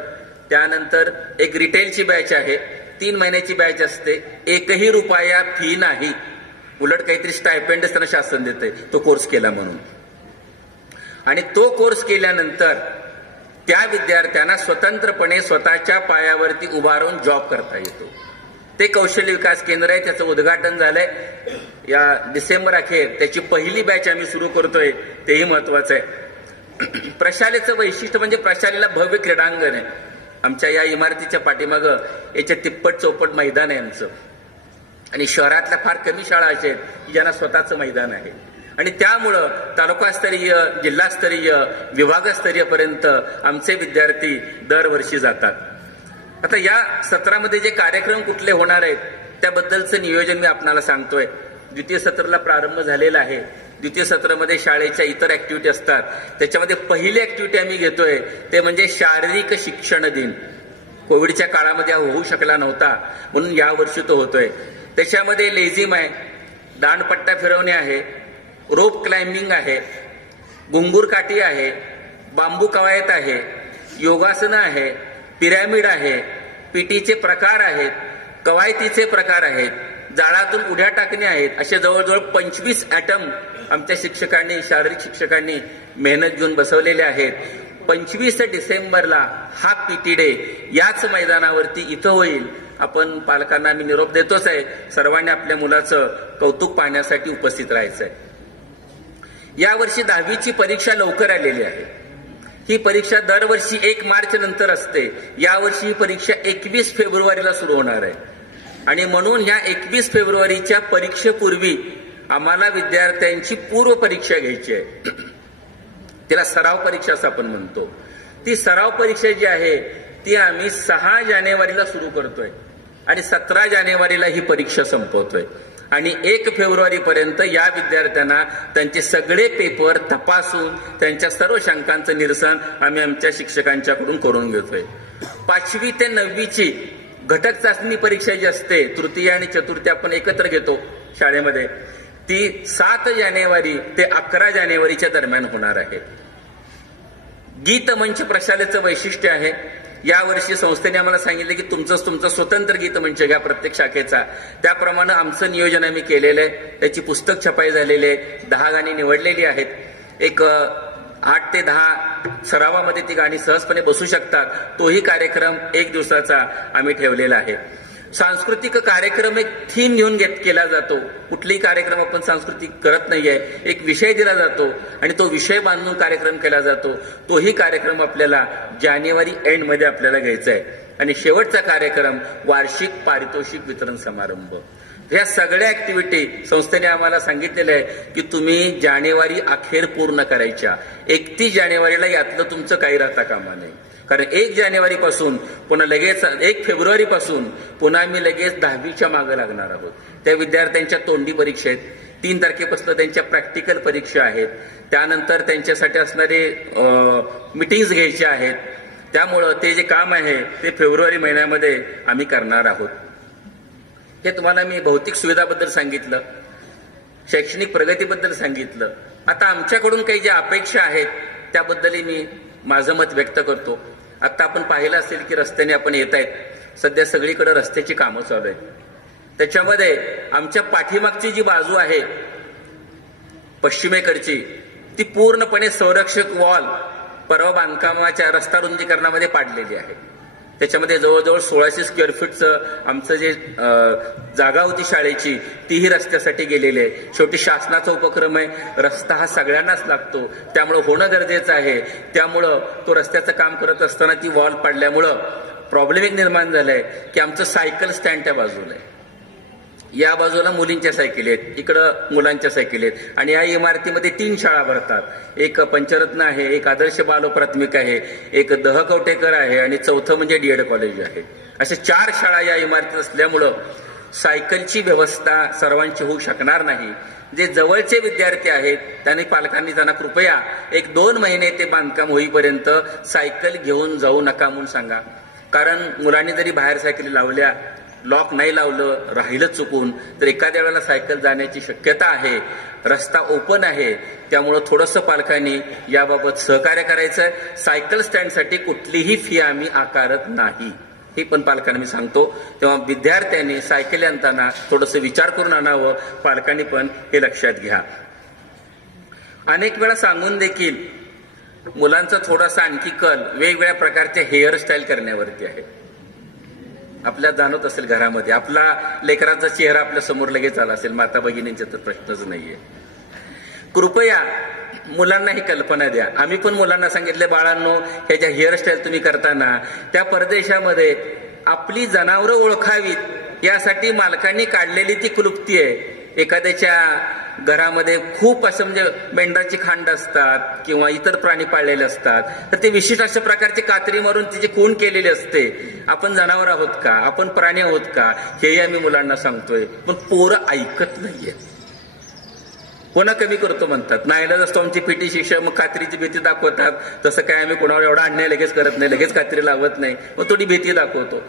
त्यानंतर एक रिटेलची बॅच आहे, 3 महिन्याची बॅच असते, 1ही रुपया फी नाही, उलट काहीतरी स्टायपेंडच त्यांना शासन देते तो कोर्स केला म्हणून. आणि तो कोर्स केल्यानंतर त्या विद्यार्थ्यांना स्वतंत्रपणे स्वतःच्या पायावरती उभा राहून जॉब करता येतो. ते कौशल्य विकास केंद्र आहे, त्याचं उद्घाटन झालंय या डिसेंबर अखेर. त्याची पहिली बॅच आम्ही सुरू करतोय, तेही महत्वाचं आहे. प्रशालेचं वैशिष्ट्य म्हणजे प्रशालेला भव्य क्रीडांगण आहे. आमच्या या इमारतीच्या पाठीमागं याच्या तिप्पट चौपट मैदान आहे आमचं. आणि शहरातल्या फार कमी शाळा अशा आहेत की ज्यांना स्वतःचं मैदान आहे. आणि त्यामुळं तालुकास्तरीय, जिल्हास्तरीय, विभागस्तरीय पर्यंत आमचे विद्यार्थी दरवर्षी जातात. आता या सत्रामध्ये जे कार्यक्रम कुठले होणार आहेत त्याबद्दलचं नियोजन मी आपणाला सांगतोय. द्वितीय सत्राला प्रारंभ झालेला आहे. द्वितीय सत्रामध्ये शाळेच्या इतर ऍक्टिव्हिटी असतात. त्याच्यामध्ये पहिली ऍक्टिव्हिटी आम्ही घेतोय ते म्हणजे शारीरिक शिक्षण दिन. कोविडच्या काळामध्ये होऊ शकला नव्हता म्हणून यावर्षी तो होतोय. त्याच्यामध्ये लेझिम आहे, दांडपट्टा फिरवणे आहे, रोप क्लाइम्बिंग आहे, गुंगूर काठी आहे, बांबू कवायत आहे, योगासनं आहे, पिरॅमिड आहे, पीटीचे प्रकार आहेत, कवायतीचे प्रकार आहेत, जाळातून उड्या टाकणे आहेत. असे जवळजवळ 25 ॲटम आमच्या शिक्षकांनी, शारीरिक शिक्षकांनी मेहनत घेऊन बसवलेले आहेत. 25 डिसेंबरला हा पीटी डे याच मैदानावरती इथं होईल. आपण पालकांना मी निरोप देतोच आहे, सर्वांनी आपल्या मुलाचं कौतुक पाहण्यासाठी उपस्थित राहायचं आहे. यावर्षी 10वीची परीक्षा लवकर आलेली आहे. ही परीक्षा दरवर्षी 1 मार्च नंतर असते. यावर्षी ही परीक्षा 21 फेब्रुवारीला सुरू होणार आहे. आणि म्हणून ह्या 21 फेब्रुवारीच्या परीक्षेपूर्वी आम्हाला विद्यार्थ्यांची पूर्व परीक्षा घ्यायची आहे. तिला सराव परीक्षा असं आपण म्हणतो. ती सराव परीक्षा जी आहे ती आम्ही 6 जानेवारीला सुरू करतोय आणि 17 जानेवारीला ही परीक्षा संपवतोय. आणि 1 फेब्रुवारीपर्यंत या विद्यार्थ्यांना त्यांचे सगळे पेपर तपासून त्यांच्या सर्व शंकांचं निरसन आम्ही आमच्या शिक्षकांच्याकडून करून घेतोय. 5वी ते 9वीची घटक चाचणी परीक्षा जी असते, तृतीय आणि चतुर्थी आपण एकत्र घेतो शाळेमध्ये, ती 7 जानेवारी ते 11 जानेवारीच्या दरम्यान होणार आहे. गीत मंच प्रशालेचं वैशिष्ट्य आहे. यावर्षी संस्थेने आम्हाला सांगितलं की तुमचं स्वतंत्र गीत मंच घ्या प्रत्येक शाखेचा. त्याप्रमाणे आमचं नियोजन आम्ही केलेलं आहे. त्याची पुस्तक छपाई झालेली आहे. 10 गाणी निवडलेली आहेत. एक 8 ते 10 सरावामध्ये ती गाणी सहजपणे बसू शकतात. तोही कार्यक्रम 1 दिवसाचा आम्ही ठेवलेला आहे. सांस्कृतिक कार्यक्रम एक थीम घेऊन केला जातो. कुठलाही कार्यक्रम आपण सांस्कृतिक करत नाहीये. एक विषय दिला जातो आणि तो विषय बांधून कार्यक्रम केला जातो. तोही कार्यक्रम आपल्याला जानेवारी एंड मध्ये आपल्याला घ्यायचा आहे. आणि शेवटचा कार्यक्रम वार्षिक पारितोषिक वितरण समारंभ. ह्या सगळ्या ऍक्टिव्हिटी संस्थेने आम्हाला सांगितलेलं आहे की तुम्ही जानेवारी अखेर पूर्ण करायच्या. 31 जानेवारीला यातलं तुमचं काही राहता कामा नाही. कारण 1 जानेवारीपासून पुन्हा लगेच 1 फेब्रुवारीपासून पुन्हा आम्ही लगेच 10वीच्या मागे लागणार आहोत. त्या विद्यार्थ्यांच्या तोंडी परीक्षा आहेत. 3 तारखेपासून त्यांच्या प्रॅक्टिकल परीक्षा आहेत. त्यानंतर त्यांच्यासाठी असणारे मिटिंग्स घ्यायचे आहेत. त्यामुळं ते जे काम आहे ते फेब्रुवारी महिन्यामध्ये आम्ही करणार आहोत. हे तुम्हाला मी भौतिक सुविधाबद्दल सांगितलं, शैक्षणिक प्रगतीबद्दल सांगितलं. आता आमच्याकडून काही ज्या अपेक्षा आहेत त्याबद्दलही मी माझं मत व्यक्त करतो. आता आपण पाहिलं असेल की रस्त्याने आपण येत आहेत. सध्या सगळीकडे रस्त्याची कामं चालू आहेत. त्याच्यामध्ये आमच्या पाठीमागची जी बाजू आहे पश्चिमेकडची ती पूर्णपणे संरक्षक वॉल परवा बांधकामाच्या रस्ता रुंदीकरणामध्ये पाडलेली आहे. त्याच्यामध्ये जवळजवळ 1600 स्क्वेअर फीटचं आमचं जे जागा होती शाळेची तीही रस्त्यासाठी गेलेली आहे. शेवटी शासनाचा उपक्रम आहे, रस्ता हा सगळ्यांनाच लागतो, त्यामुळं होणं गरजेचं आहे. त्यामुळं तो रस्त्याचं काम करत असताना ती वॉल पाडल्यामुळं प्रॉब्लेम एक निर्माण झालाय की आमचं सायकल स्टँड त्या बाजूला आहे. या बाजूला मुलींच्या सायकली आहेत, इकडं मुलांच्या सायकली आहेत आणि या इमारतीमध्ये 3 शाळा भरतात. एक पंचरत्न आहे, एक आदर्श बाल प्राथमिक आहे, एक दहकवटेकर आहे आणि चौथं म्हणजे डीएड कॉलेज आहे. अशा 4 शाळा या इमारतीत असल्यामुळं सायकलची व्यवस्था सर्वांची होऊ शकणार नाही. जे जवळचे विद्यार्थी आहेत त्यांनी पालकांनी त्यांना कृपया 1-2 महिने ते बांधकाम होईपर्यंत सायकल घेऊन जाऊ नका म्हणून सांगा. कारण मुलांनी जरी बाहेर सायकली लावल्या, लॉक नाही लावलं, राहिलं चुकून, तर एखाद्या वेळेला सायकल जाण्याची शक्यता आहे. रस्ता ओपन आहे, त्यामुळं थोडंसं पालकांनी याबाबत सहकार्य करायचं आहे. सायकल स्टँडसाठी कुठलीही फी आम्ही आकारत नाही, हे पण पालकांना मी सांगतो. तेव्हा विद्यार्थ्यांनी सायकल आणताना थोडंसं विचार करून आणावं, पालकांनी पण हे लक्षात घ्या. अनेक वेळा सांगून देखील मुलांचा थोडासा आणखी कल वेगवेगळ्या प्रकारचे हेअरस्टाईल करण्यावरती आहे. आपल्याला जाणवत असेल घरामध्ये आपला लेकराचा चेहरा आपल्या समोर लगेच आला असेल, माता भगिनींचा तर प्रश्नच नाहीये. कृपया मुलांना ही कल्पना द्या. आम्ही पण मुलांना सांगितले, बाळांनो ह्याच्या हेअरस्टाईल तुम्ही करताना त्या परदेशामध्ये आपली जनावरं ओळखावीत यासाठी मालकांनी काढलेली ती क्लुप्ती आहे. एखाद्याच्या घरामध्ये खूप असं म्हणजे मेंढराची खांड असतात किंवा इतर प्राणी पाळलेले असतात, तर ते विशिष्ट अशा प्रकारचे कात्री मारून तिची खून केलेली असते. आपण जनावर आहोत का, आपण प्राणी आहोत का, हेही आम्ही मुलांना सांगतोय. पण पोरं ऐकत नाहीये, पुन्हा कमी करतो म्हणतात. नाहीला असतो आमची पीटी शिक्षक, मग कात्रीची भीती दाखवतात. तसं काय आम्ही कोणावर एवढा अन्याय लगेच करत नाही, लगेच कात्री लावत नाही, मग थोडी भीती दाखवतो.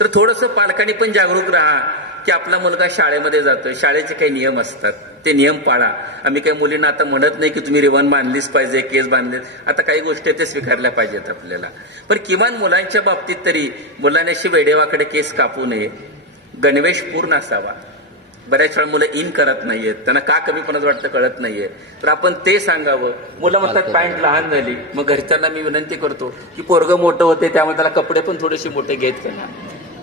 तर थोडंसं पालकांनी पण जागरूक राहा की आपला मुलगा शाळेमध्ये जातोय, शाळेचे काही नियम असतात, ते नियम पाळा. आम्ही काही मुलींना आता म्हणत नाही की तुम्ही रिबन बांधलीच पाहिजे, केस बांधले, आता काही गोष्टी ते स्वीकारल्या पाहिजेत आपल्याला. पण किमान मुलांच्या बाबतीत तरी मुलांनी अशी वेडेवाकडे केस कापू नये, गणवेश पूर्ण असावा. बऱ्याच वेळा मुलं इन करत नाहीयेत, त्यांना का कमीपणाच वाटतं कळत नाहीये, तर आपण ते सांगावं. मुलं म्हणतात पॅन्ट लहान झाली, मग घरच्यांना मी विनंती करतो की पोरगं मोठं होते त्यामुळे त्याला कपडे पण थोडेसे मोठे घेत त्यांना.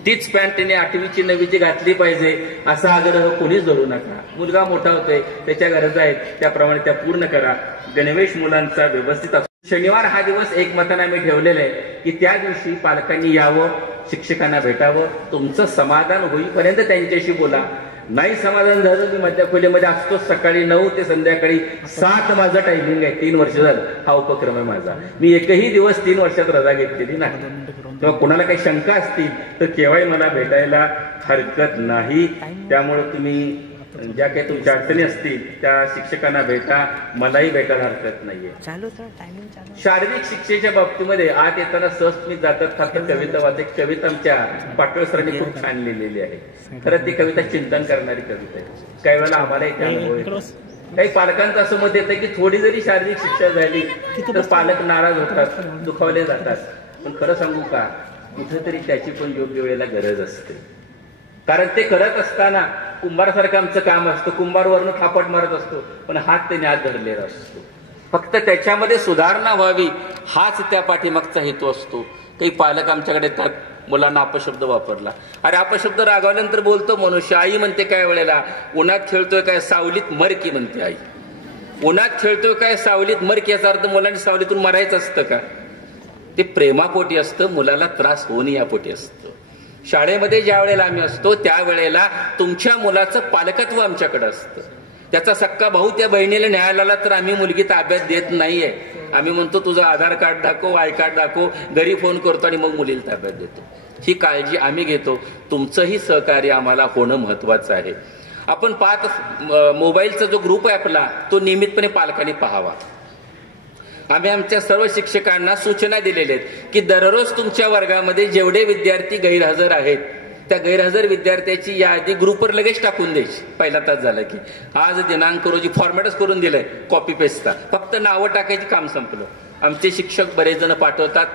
तीच पॅन्ट त्याने 8वीची 9वीची घातली पाहिजे असा आग्रह कोणीच धरू नका. मुलगा मोठा होतोय, त्याच्या गरजा आहेत त्याप्रमाणे त्या पूर्ण करा. गणवेश मुलांचा व्यवस्थित असतो. शनिवार हा दिवस एकमताने आम्ही ठेवलेला आहे की त्या दिवशी पालकांनी यावं, शिक्षकांना भेटावं, तुमचं समाधान होईपर्यंत त्यांच्याशी बोला. नाही समाधान झालं मी मध्य खोलीमध्ये असतो, सकाळी 9 ते संध्याकाळी 7 माझं टायमिंग आहे. 3 वर्ष झालं हा उपक्रम आहे माझा. मी एकही दिवस 3 वर्षात रजा घेतलेली नाही. तेव्हा कोणाला काही शंका असतील तर केव्हाही मला भेटायला हरकत नाही. त्यामुळे तुम्ही ज्या काही तुमच्या अडचणी असतील त्या शिक्षकांना भेटा, मलाही भेटायला हरकत नाहीये. शारीरिक शिक्षेच्या बाबतीमध्ये आत येताना सहज मी जातात फक्त कविता वाचते. कविता आमच्या पाटोळे सरांनी खूप छान लिहिलेली आहे. खरं ती कविता चिंतन करणारी कविता आहे. काही वेळेला आम्हाला एक अनुभव येतो. काही पालकांचं असं मत येतं की थोडी जरी शारीरिक शिक्षा झाली तर पालक नाराज होतात, दुखावले जातात. पण खरं सांगू का, कुठेतरी त्याची पण योग्य वेळेला गरज असते. कारण ते करत असताना कुंभारासारखं आमचं काम असतं, कुंभारवरनं थापट मारत असतो, पण हात त्याने आत धरलेला असतो. फक्त त्याच्यामध्ये सुधारणा व्हावी हाच त्या पाठीमागचा हेतू असतो. काही पालक आमच्याकडे येतात, मुलांना अपशब्द वापरला. अरे अपशब्द रागावल्यानंतर बोलतो मनुष्य. आई म्हणते काय वेळेला, उन्हात खेळतोय काय सावलीत मर की म्हणते आई. उन्हात खेळतोय काय सावलीत मर की, याचा अर्थ मुलांनी सावलीतून मरायचं असतं का? ते प्रेमापोटी असतं, मुलाला त्रास होऊन यापोटी असतं. शाळेमध्ये ज्या वेळेला आम्ही असतो त्यावेळेला तुमच्या मुलाचं पालकत्व आमच्याकडे असतं. त्याचा सक्का भाऊ त्या बहिणीला न्यायला आला तर आम्ही मुलगी ताब्यात देत नाहीये. आम्ही म्हणतो तुझं आधार कार्ड दाखव, आय कार्ड दाखव, घरी फोन करतो आणि मग मुलीला ताब्यात देतो. ही काळजी आम्ही घेतो. तुमचंही सहकार्य आम्हाला होणं महत्वाचं आहे. आपण पाहत मोबाईलचा जो ग्रुप आहे आपला, तो नियमितपणे पालकांनी पाहावा. आम्ही आमच्या सर्व शिक्षकांना सूचना दिलेल्या आहेत की दररोज तुमच्या वर्गामध्ये जेवढे विद्यार्थी गैरहजर आहेत त्या गैरहजर विद्यार्थ्याची यादी ग्रुपवर लगेच टाकून द्यायची. पहिला तास झाला की आज दिनांक रोजी फॉर्मॅटच करून दिलंय कॉपी पेस्टचा, फक्त नावं टाकायची, काम संपलं. आमचे शिक्षक बरेच जण पाठवतात.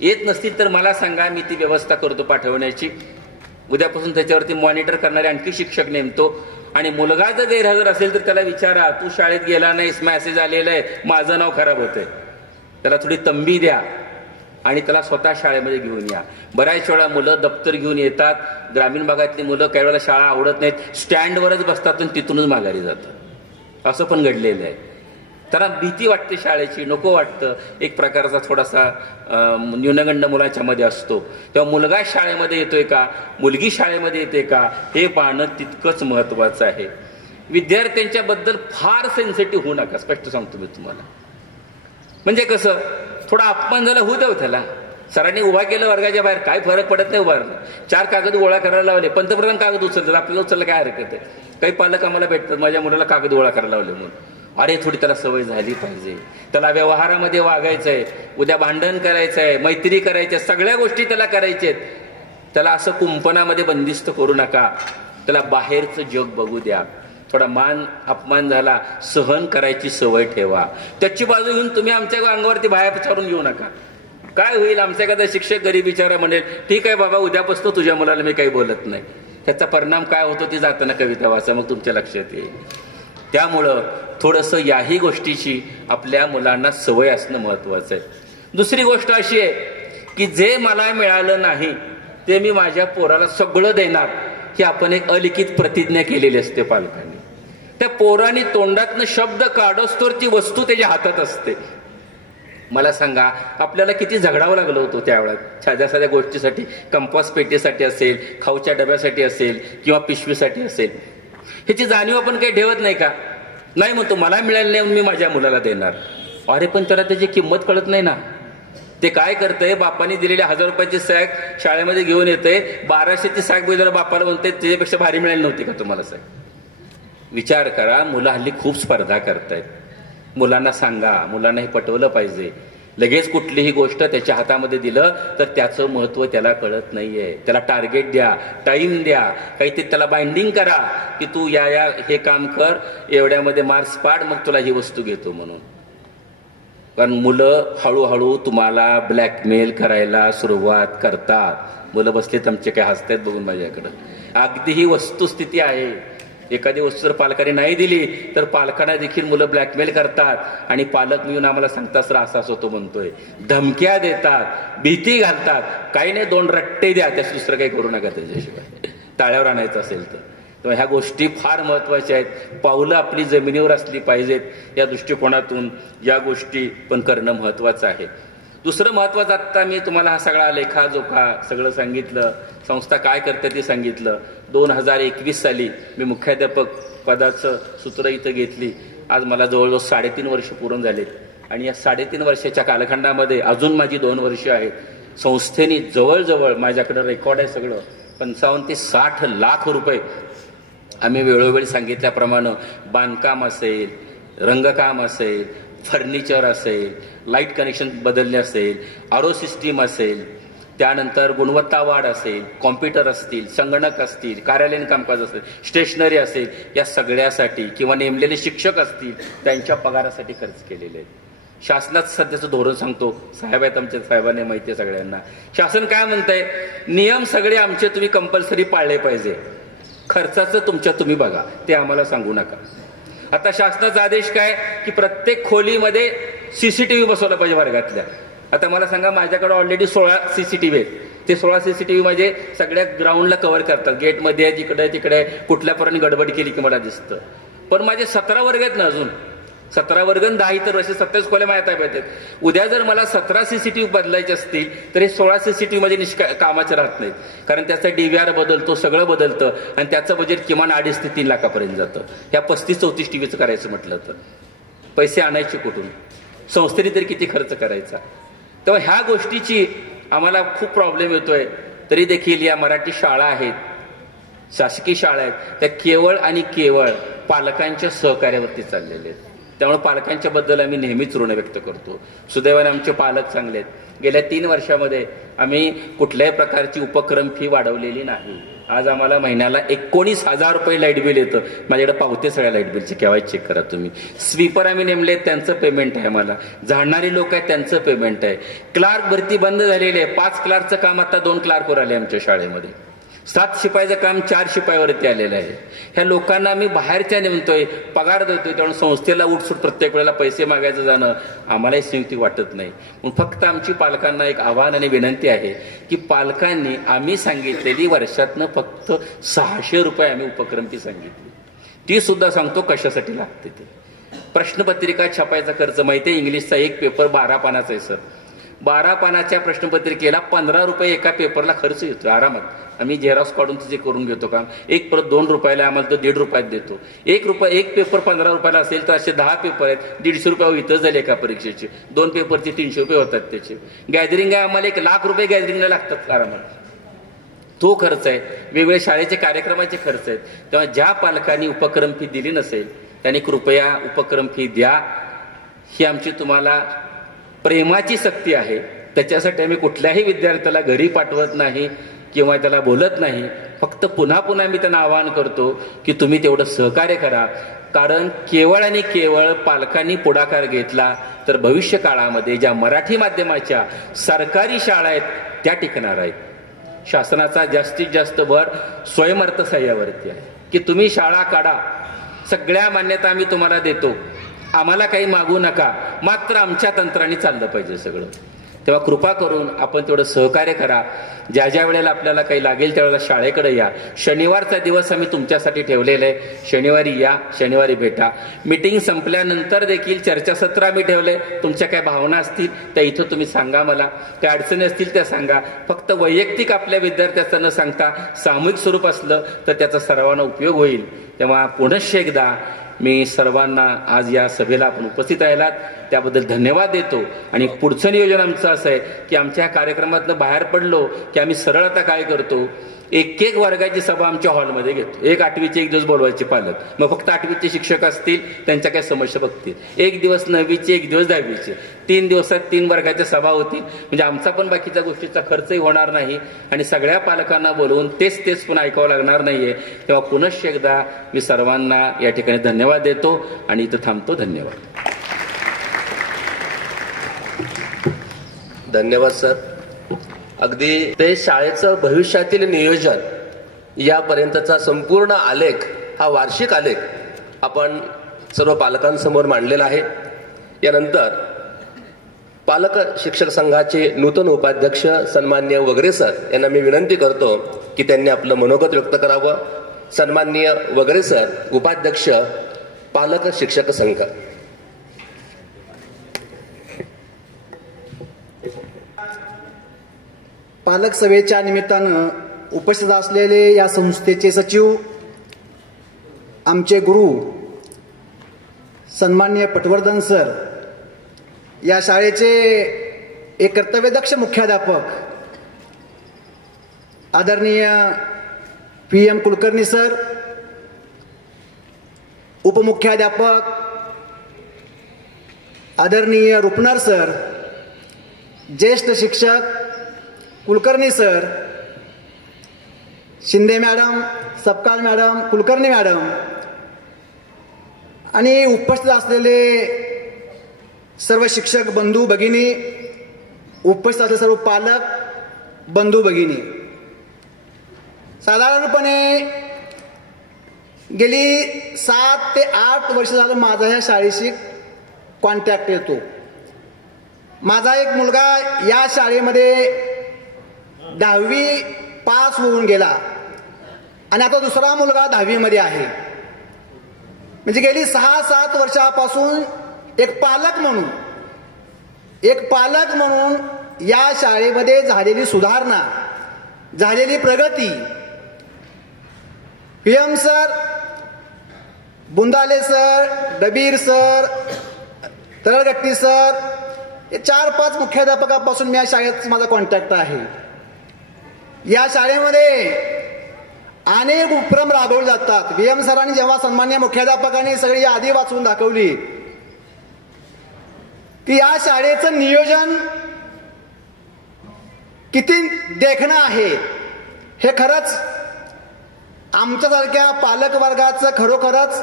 येत नसतील तर मला सांगा, मी ती व्यवस्था करतो पाठवण्याची. उद्यापासून त्याच्यावरती मॉनिटर करणारे आणखी शिक्षक नेमतो. आणि मुलगा जर गैरहजर असेल तर त्याला विचारा, तू शाळेत गेला नाहीस, मेसेज आलेला आहे, माझं नाव खराब होतंय. त्याला थोडी तंबी द्या आणि त्याला स्वतः शाळेमध्ये घेऊन या. बऱ्याच वेळा मुलं दप्तर घेऊन येतात. ग्रामीण भागातली मुलं काही वेळेला शाळा आवडत नाहीत, स्टँडवरच बसतात आणि तिथूनच माघारी जातात. असं पण घडलेलं आहे. त्यांना भीती वाटते शाळेची, नको वाटतं. एक प्रकारचा थोडासा न्यूनगंड मुलाच्या मध्ये असतो. तेव्हा मुलगा शाळेमध्ये येतोय का, मुलगी शाळेमध्ये येते का, हे पाहणं तितकंच महत्वाचं आहे. विद्यार्थ्यांच्या बद्दल फार सेन्सिटिव्ह होऊ नका, स्पष्ट सांगतो मी तुम्हाला. म्हणजे कसं, थोडा अपमान झाला होऊ द्याव त्याला. सरांनी उभा केलं वर्गाच्या बाहेर, काय फरक पडत नाही. उभारलं, 4 कागद गोळा करायला लावले, पंतप्रधान कागद उचलतात, आपल्याला उचललं काय हरकत आहे. काही पालक आम्हाला भेटतात, माझ्या मुलाला कागद गोळा करायला लावले म्हणून. अरे थोडी त्याला सवय झाली पाहिजे. त्याला व्यवहारामध्ये वागायचंय, उद्या भांडण करायचंय, मैत्री करायची, सगळ्या गोष्टी त्याला करायच्यात. त्याला असं कुंपणामध्ये बंदिस्त करू नका. त्याला बाहेरचं जग बघू द्या. थोडा मान अपमान झाला, सहन करायची सवय ठेवा. त्याची बाजू घेऊन तुम्ही आमच्या अंगावरती बाहेर विचारून घेऊ नका. काय होईल, आमच्या एखादा शिक्षक गरीब बिचारा म्हणेल, ठीक आहे बाबा, उद्यापासून तुझ्या मुलाला मी काही बोलत नाही. त्याचा परिणाम काय होतो ती जाताना कविता वाचा, मग तुमच्या लक्षात येईल. त्यामुळं थोडंसं याही गोष्टीची आपल्या मुलांना सवय असणं महत्वाचं आहे. दुसरी गोष्ट अशी आहे की जे मला मिळालं नाही ते मी माझ्या पोराला सगळं देणार, ही आपण एक अलिखित प्रतिज्ञा केलेली असते पालकांनी. त्या पोरांनी तोंडातनं शब्द काढोस्तोवर ती वस्तू त्याच्या हातात असते. मला सांगा, आपल्याला किती झगडावं लागलं होतं त्यावेळेस साध्या साध्या गोष्टीसाठी. कंपास पेटीसाठी असेल, खाऊच्या डब्यासाठी असेल, किंवा पिशवीसाठी असेल. ह्याची जाणीव आपण काही ठेवत नाही का? नाही म्हणतो, मला मिळालं नाही मी माझ्या मुलाला देणार. अरे पण त्याला त्याची किंमत कळत नाही ना. ते काय करतंय, बापाने दिलेली 1000 रुपयाची सॅक शाळेमध्ये घेऊन येते, 1200ची सॅक बघितलं बापाला म्हणते त्याच्यापेक्षा भारी मिळाली नव्हती का तुम्हाला सॅक. विचार करा, मुलं हल्ली खूप स्पर्धा करतायत. मुलांना सांगा, मुलांना हे पटवलं पाहिजे. लगेच कुठलीही गोष्ट त्याच्या हातामध्ये दिलं तर त्याचं महत्व त्याला कळत नाहीये. त्याला टार्गेट द्या, टाइम द्या, काहीतरी त्याला बाइंडिंग करा की तू या हे काम कर, एवढ्यामध्ये मार्क्स पाड, मग तुला ही वस्तू घेतो म्हणून. कारण मुलं हळूहळू तुम्हाला ब्लॅकमेल करायला सुरुवात करतात. मुलं बसलेत आमचे, काय हसतायत बघून माझ्याकडं. अगदी ही वस्तुस्थिती आहे. एखादी वस्तू जर पालकांनी नाही दिली तर पालकांना देखील मुलं ब्लॅकमेल करतात. आणि पालक मिळून आम्हाला सांगतात, सर असाच होतो म्हणतोय, धमक्या देतात, भीती घालतात. काही नाही, 2 रट्टे द्या, त्याच दुसरं काही करू नका त्याच्याशिवाय, टाळ्यावर आणायचं असेल तर. तेव्हा ह्या गोष्टी फार महत्वाच्या आहेत. पावलं आपली जमिनीवर असली पाहिजेत. या दृष्टिकोनातून या गोष्टी पण करणं महत्वाचं आहे. दुसरं महत्वाचं, आत्ता मी तुम्हाला हा सगळा लेखाजोखा सगळं सांगितलं, संस्था काय करते ते सांगितलं. 2021 साली मी मुख्याध्यापक पदाचं सूत्र इथं घेतली. आज मला जवळजवळ 3.5 वर्ष पूर्ण झाले. आणि या 3.5 वर्षाच्या कालखंडामध्ये अजून माझी 2 वर्ष आहेत. संस्थेने जवळजवळ, माझ्याकडे रेकॉर्ड आहे सगळं, 55 ते 60 लाख रुपये आम्ही वेळोवेळी सांगितल्याप्रमाणे बांधकाम असेल, रंगकाम असेल, फर्निचर असेल, लाईट कनेक्शन बदलणे असेल, आरो सिस्टीम असेल, त्यानंतर गुणवत्ता वाढ असेल, कॉम्प्युटर असतील, संगणक असतील, कार्यालयीन कामकाज असेल, स्टेशनरी असेल, या सगळ्यासाठी किंवा नेमलेले शिक्षक असतील त्यांच्या पगारासाठी खर्च केलेले आहेत. शासनाचं सध्याचं धोरण सांगतो, साहेब आहेत आमच्या, साहेबांनी माहिती आहे सगळ्यांना. शासन काय म्हणतंय, नियम सगळे आमचे तुम्ही कंपल्सरी पाळले पाहिजे, खर्चाचं तुमच्या तुम्ही बघा, ते आम्हाला सांगू नका. आता शासनाचा आदेश काय की प्रत्येक खोलीमध्ये सीसीटीव्ही बसवला पाहिजे वर्गातल्या. आता मला सांगा, माझ्याकडे ऑलरेडी 16 सीसीटीव्ही आहेत. ते 16 सीसीटीव्ही म्हणजे सगळ्या ग्राउंडला कव्हर करतात. गेटमध्ये जिकडे तिकडे कुठल्यापर्यंत गडबड केली की मला दिसतं. पण माझे 17 वर्ग आहेत ना, अजून 17 वर्ग 10 इतर वर्षे 27 खोल्या माझ्या ताब्यात आहेत. उद्या जर मला 17 सीसीटीव्ही बदलायचे असतील तर हे 16 सीसीटीव्ही म्हणजे कामाचे राहत नाहीत. कारण त्याचा DVR बदलतो, सगळं बदलतं आणि त्याचं बजेट किमान 2.5 ते 3 लाखापर्यंत जातं. ह्या 35-34 टीव्हीचं करायचं म्हटलं तर पैसे आणायचे कुठून, संस्थेने तरी किती खर्च करायचा. तेव्हा ह्या गोष्टीची आम्हाला खूप प्रॉब्लेम येतोय. तरी देखील या मराठी शाळा आहेत, शासकीय शाळा आहेत, त्या केवळ आणि केवळ पालकांच्या सहकार्यावरती चाललेले आहेत. त्यामुळे पालकांच्या बद्दल आम्ही नेहमीच ऋण व्यक्त करतो. सुदैवाने आमचे पालक चांगले आहेत. गेल्या 3 वर्षामध्ये आम्ही कुठल्याही प्रकारची उपक्रम फी वाढवलेली नाही. आज आम्हाला महिन्याला 19,000 रुपये लाईट बिल येतं. माझ्याकडे पावते सगळ्या लाईट बिलचे, केव्हा चेक करा तुम्ही. स्वीपर आम्ही नेमले, त्यांचं पेमेंट आहे. मला झाडणारी लोक आहेत, त्यांचं पेमेंट आहे. क्लार्क भरती बंद झालेली आहे. 5 क्लार्कचं काम आता 2 क्लार्कवर आले आमच्या शाळेमध्ये. 7 शिपायाचं काम 4 शिपायावरती आलेलं आहे. ह्या लोकांना आम्ही बाहेरच्या नेमतोय, पगार देतोय, त्यामुळे संस्थेला उठसूट प्रत्येक वेळेला पैसे मागायचं जाणं आम्हालाही संयुक्तिक वाटत नाही. म्हणून फक्त आमची पालकांना एक आव्हान आणि विनंती आहे की पालकांनी आम्ही सांगितलेली वर्षातनं फक्त 600 रुपये आम्ही उपक्रम ती सांगितली, ती सुद्धा सांगतो कशासाठी लागते ते. प्रश्नपत्रिका छापायचा खर्च माहिती आहे, इंग्लिशचा एक पेपर 12 पानाचा आहे सर. 12 पानाच्या प्रश्नपत्रिकेला 15 रुपये एका पेपरला खर्च येतो आरामात. आम्ही झेरॉक्स काढून तिचे करून घेतो काम. एक परत 2 रुपयाला आम्हाला तो 1.5 रुपयात देतो. एक पेपर 15 रुपयाला असेल तर असे 10 पेपर आहेत, 150 रुपये इथं झाले एका परीक्षेचे. 2 पेपरचे 300 रुपये होतात त्याचे. गॅदरिंग आहे आम्हाला 1,00,000 रुपये गॅदरिंगला लागतात आरामात. तो खर्च आहे. वेगवेगळे शाळेचे कार्यक्रमाचे खर्च आहेत. तेव्हा ज्या पालकांनी उपक्रम फी दिली नसेल त्यांनी कृपया उपक्रम फी द्या. ही आमची तुम्हाला प्रेमाची सक्ती आहे. त्याच्यासाठी आम्ही कुठल्याही विद्यार्थ्याला घरी पाठवत नाही किंवा त्याला बोलत नाही. फक्त पुन्हा पुन्हा मी त्यांना आवाहन करतो की तुम्ही तेवढं सहकार्य करा. कारण केवळ आणि केवळ पालकांनी पुढाकार घेतला तर भविष्य काळामध्ये ज्या मराठी माध्यमाच्या सरकारी शाळा आहेत त्या टिकणार आहेत. शासनाचा जास्तीत जास्त भर स्वयंअर्थसहाय्यावरती आहे की तुम्ही शाळा काढा, सगळ्या मान्यता आम्ही तुम्हाला देतो, आम्हाला काही मागू नका, मात्र आमच्या तंत्राने चाललं पाहिजे सगळं. तेव्हा कृपा करून आपण तेवढं सहकार्य करा. ज्या ज्या वेळेला आपल्याला काही लागेल त्यावेळेला शाळेकडे या. शनिवारचा दिवस आम्ही तुमच्यासाठी ठेवलेला आहे. शनिवारी या, शनिवारी भेटा. मीटिंग संपल्यानंतर देखील चर्चासत्र आम्ही ठेवले. तुमच्या काय भावना असतील त्या इथं तुम्ही सांगा, मला काय अडचणी असतील त्या सांगा. फक्त वैयक्तिक आपल्या विद्यार्थ्याचं न सांगता सामूहिक स्वरूप असलं तर त्याचा सर्वांना उपयोग होईल. तेव्हा पुनश्च एकदा मी सर्वांना आज या सभेला आपण उपस्थित राहिलात त्याबद्दल धन्यवाद देतो. आणि पुढचं नियोजन आमचं असं आहे की आमच्या कार्यक्रमातनं बाहेर पडलो की आम्ही सरळ आता काय करतो, एक वर्गाची सभा आमच्या हॉलमध्ये घेतो. 1 8वीचे एक दिवस बोलवायचे पालक, मग फक्त 8वीचे शिक्षक असतील त्यांच्या काय समस्या बघतील. 1 दिवस 9वीचे, 1 दिवस 10वीचे, 3 दिवसात 3 वर्गाच्या सभा होतील. म्हणजे आमचा पण बाकीच्या गोष्टीचा खर्चही होणार नाही आणि सगळ्या पालकांना बोलवून तेच पण ऐकावं लागणार नाहीये. तेव्हा पुनश्च एकदा मी सर्वांना या ठिकाणी धन्यवाद देतो आणि इथं थांबतो. धन्यवाद. धन्यवाद सर. अगदी ते शाळेचं भविष्यातील नियोजन यापर्यंतचा संपूर्ण आलेख, हा वार्षिक आलेख आपण सर्व पालकांसमोर मांडलेला आहे. यानंतर पालक शिक्षक संघाचे नूतन उपाध्यक्ष सन्माननीय वगैरे सर यांना मी विनंती करतो की त्यांनी आपलं मनोगत व्यक्त करावं. सन्माननीय वगैरे सर, उपाध्यक्ष पालक शिक्षक संघ. पालक सभेच्या निमित्तानं उपस्थित असलेले या संस्थेचे सचिव, आमचे गुरु सन्माननीय पटवर्धन सर, या शाळेचे एक कर्तव्यदक्ष मुख्याध्यापक आदरणीय PM कुलकर्णी सर, उपमुख्याध्यापक आदरणीय रुपनार सर, ज्येष्ठ शिक्षक Kulkarni sir, Shinde madam, Sapkal madam, Kulkarni madam आणि उपस्थित असलेले सर्व शिक्षक बंधू भगिनी, उपस्थित असलेले सर्व पालक बंधू भगिनी, साधारणपणे गेली 7 ते 8 वर्ष झालं माझा ह्या शाळेशी कॉन्टॅक्ट येतो. माझा एक मुलगा या शाळेमध्ये 10वी पास होऊन गेला आणि आता दुसरा मुलगा 10वी मध्ये आहे. म्हणजे गेली 6-7 वर्षापासून एक पालक म्हणून या शाळेमध्ये झालेली सुधारणा, झालेली प्रगती, PM sir, Bundale sir, Dabir sir, Talgatti sir, हे 4-5 मुख्याध्यापकापासून मी या शाळेत माझा कॉन्टॅक्ट आहे. या शाळेमध्ये अनेक उपक्रम राबवले जातात. VM सरांनी जेव्हा सन्मान्य मुख्याध्यापकांनी सगळी यादी वाचून दाखवली की या शाळेचं नियोजन किती देखणं आहे, हे खरंच आमच्यासारख्या पालक वर्गाचं खरोखरच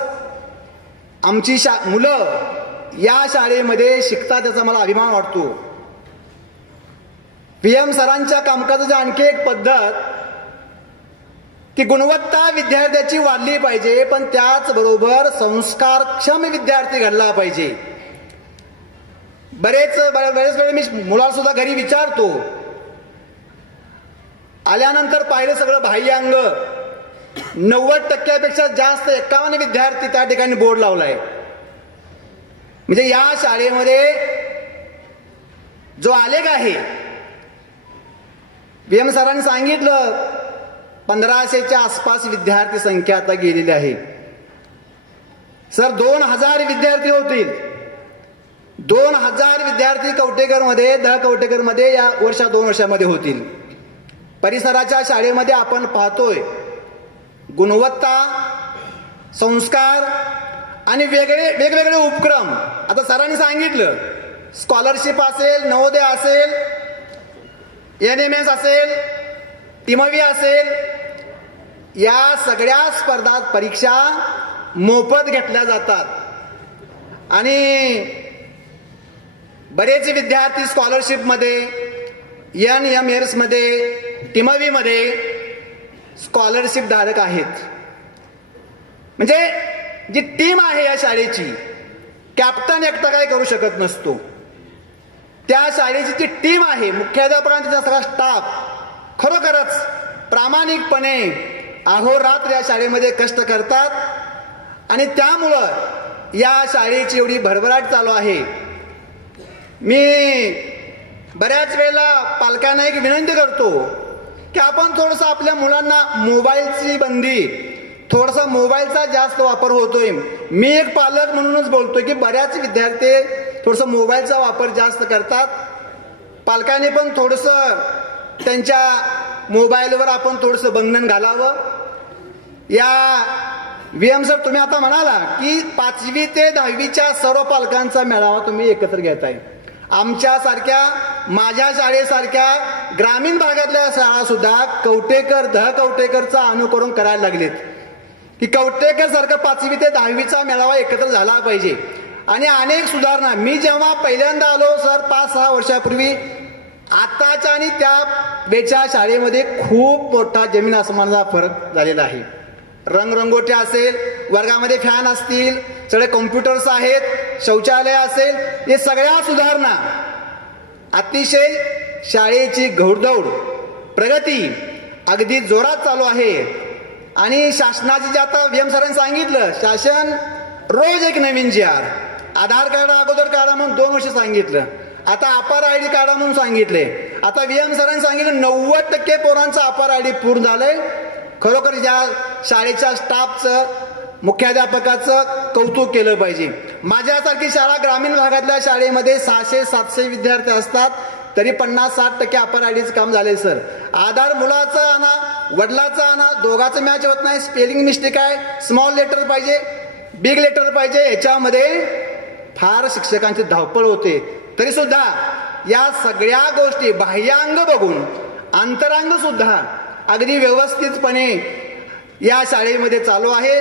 आमची मुलं या शाळेमध्ये शिकतात याचा मला अभिमान वाटतो. PM सरांच्या कामकाजाची आणखी एक पद्धत, की गुणवत्ता विद्यार्थ्याची वाढली पाहिजे, पण त्याचबरोबर संस्कारक्षम विद्यार्थी घडला पाहिजे. बरेच वेळे मी मुलाला सुद्धा घरी विचारतो, आल्यानंतर पाहिलं सगळं बाह्यांग, 90% जास्त 51 विद्यार्थी त्या ठिकाणी बोर्ड लावलाय. म्हणजे या शाळेमध्ये जो आलेख आहे, VM सरांनी सांगितलं 1500च्या आसपास विद्यार्थी संख्या आता गेलेली आहे. सर 2000 विद्यार्थी होतील. 2000 विद्यार्थी कवटेकरमध्ये, कवटेकरमध्ये या 2 वर्षामध्ये होतील. परिसराच्या शाळेमध्ये आपण पाहतोय गुणवत्ता, संस्कार आणि वेगवेगळे उपक्रम. आता सरांनी सांगितलं स्कॉलरशिप असेल, नवोदय असेल, NMS असेल, टिमवी असेल, या सगळ्या स्पर्धा परीक्षा मोफत घेतल्या जातात. आणि बरेच विद्यार्थी स्कॉलरशिपमध्ये, NMS मध्ये, टिमवी मध्ये स्कॉलरशिप धारक आहेत. म्हणजे जी टीम आहे या शाळेची, कॅप्टन एकटा काय करू शकत नसतो. त्या शाळेची जी टीम आहे, मुख्याध्यापकांचा सगळा स्टाफ खरोखरच प्रामाणिकपणे अहोरात्र या शाळेमध्ये कष्ट करतात. आणि त्यामुळं या शाळेची एवढी भरभराट चालू आहे. मी बऱ्याच वेळेला पालकांना एक विनंती करतो की आपण थोडंसं आपल्या मुलांना मोबाईलची बंदी, थोडासा मोबाईलचा जास्त वापर होतोय. मी एक पालक म्हणूनच बोलतोय की बऱ्याच विद्यार्थी थोडंसं मोबाईलचा वापर जास्त करतात. पालकांनी पण थोडंसं त्यांच्या मोबाईलवर आपण थोडंसं बंधन घालावं. या VM सर, तुम्ही आता म्हणाला की 5वी ते 10वीच्या सर्व पालकांचा मेळावा तुम्ही एकत्र घेताय. आमच्यासारख्या, माझ्या शाळेसारख्या ग्रामीण भागातल्या शाळा सुद्धा कवटेकरचं अनुकरण करायला लागलेत की कवटेकर सारखं 5वी ते 10वीचा मेळावा एकत्र झाला पाहिजे. आणि अनेक सुधारणा, मी जेव्हा पहिल्यांदा आलो सर 5-6 वर्षापूर्वी, आताच्या आणि त्या वेळच्या शाळेमध्ये खूप मोठा जमीन आसमानाचा फरक झालेला आहे. रंगरंगोट्या असेल, वर्गामध्ये फॅन असतील, सगळे कॉम्प्युटर्स आहेत, शौचालय असेल, हे सगळ्या सुधारणा, अतिशय शाळेची घौडदौड प्रगती अगदी जोरात चालू आहे. आणि शासनाचे जे आता VM सरांनी सांगितलं, शासन रोज एक नवीन GR, आधार कार्ड अगोदर काढा म्हणून 2 वर्ष सांगितलं, आता अपार ID काढा म्हणून सांगितले. आता VM सरांनी सांगितलं 90% पोरांचा अपार ID पूर्ण झालंय. खरोखर या शाळेच्या स्टाफचं, मुख्याध्यापकाचं कौतुक केलं पाहिजे. माझ्यासारखी शाळा ग्रामीण भागातल्या शाळेमध्ये 600-700 विद्यार्थी असतात, तरी 50-60% अपार IDचं काम झालंय सर. आधार मुलाचा आणा, वडिलाचा आणा, दोघांचं मॅच होत नाही, स्पेलिंग मिस्टेक आहे, स्मॉल लेटर पाहिजे, बिग लेटर पाहिजे, याच्यामध्ये फार शिक्षकांची धावपळ होते. तरी सुद्धा या सगळ्या गोष्टी बाह्यांग बघून अंतरांग सुद्धा अगदी व्यवस्थितपणे या शाळेमध्ये चालू आहे.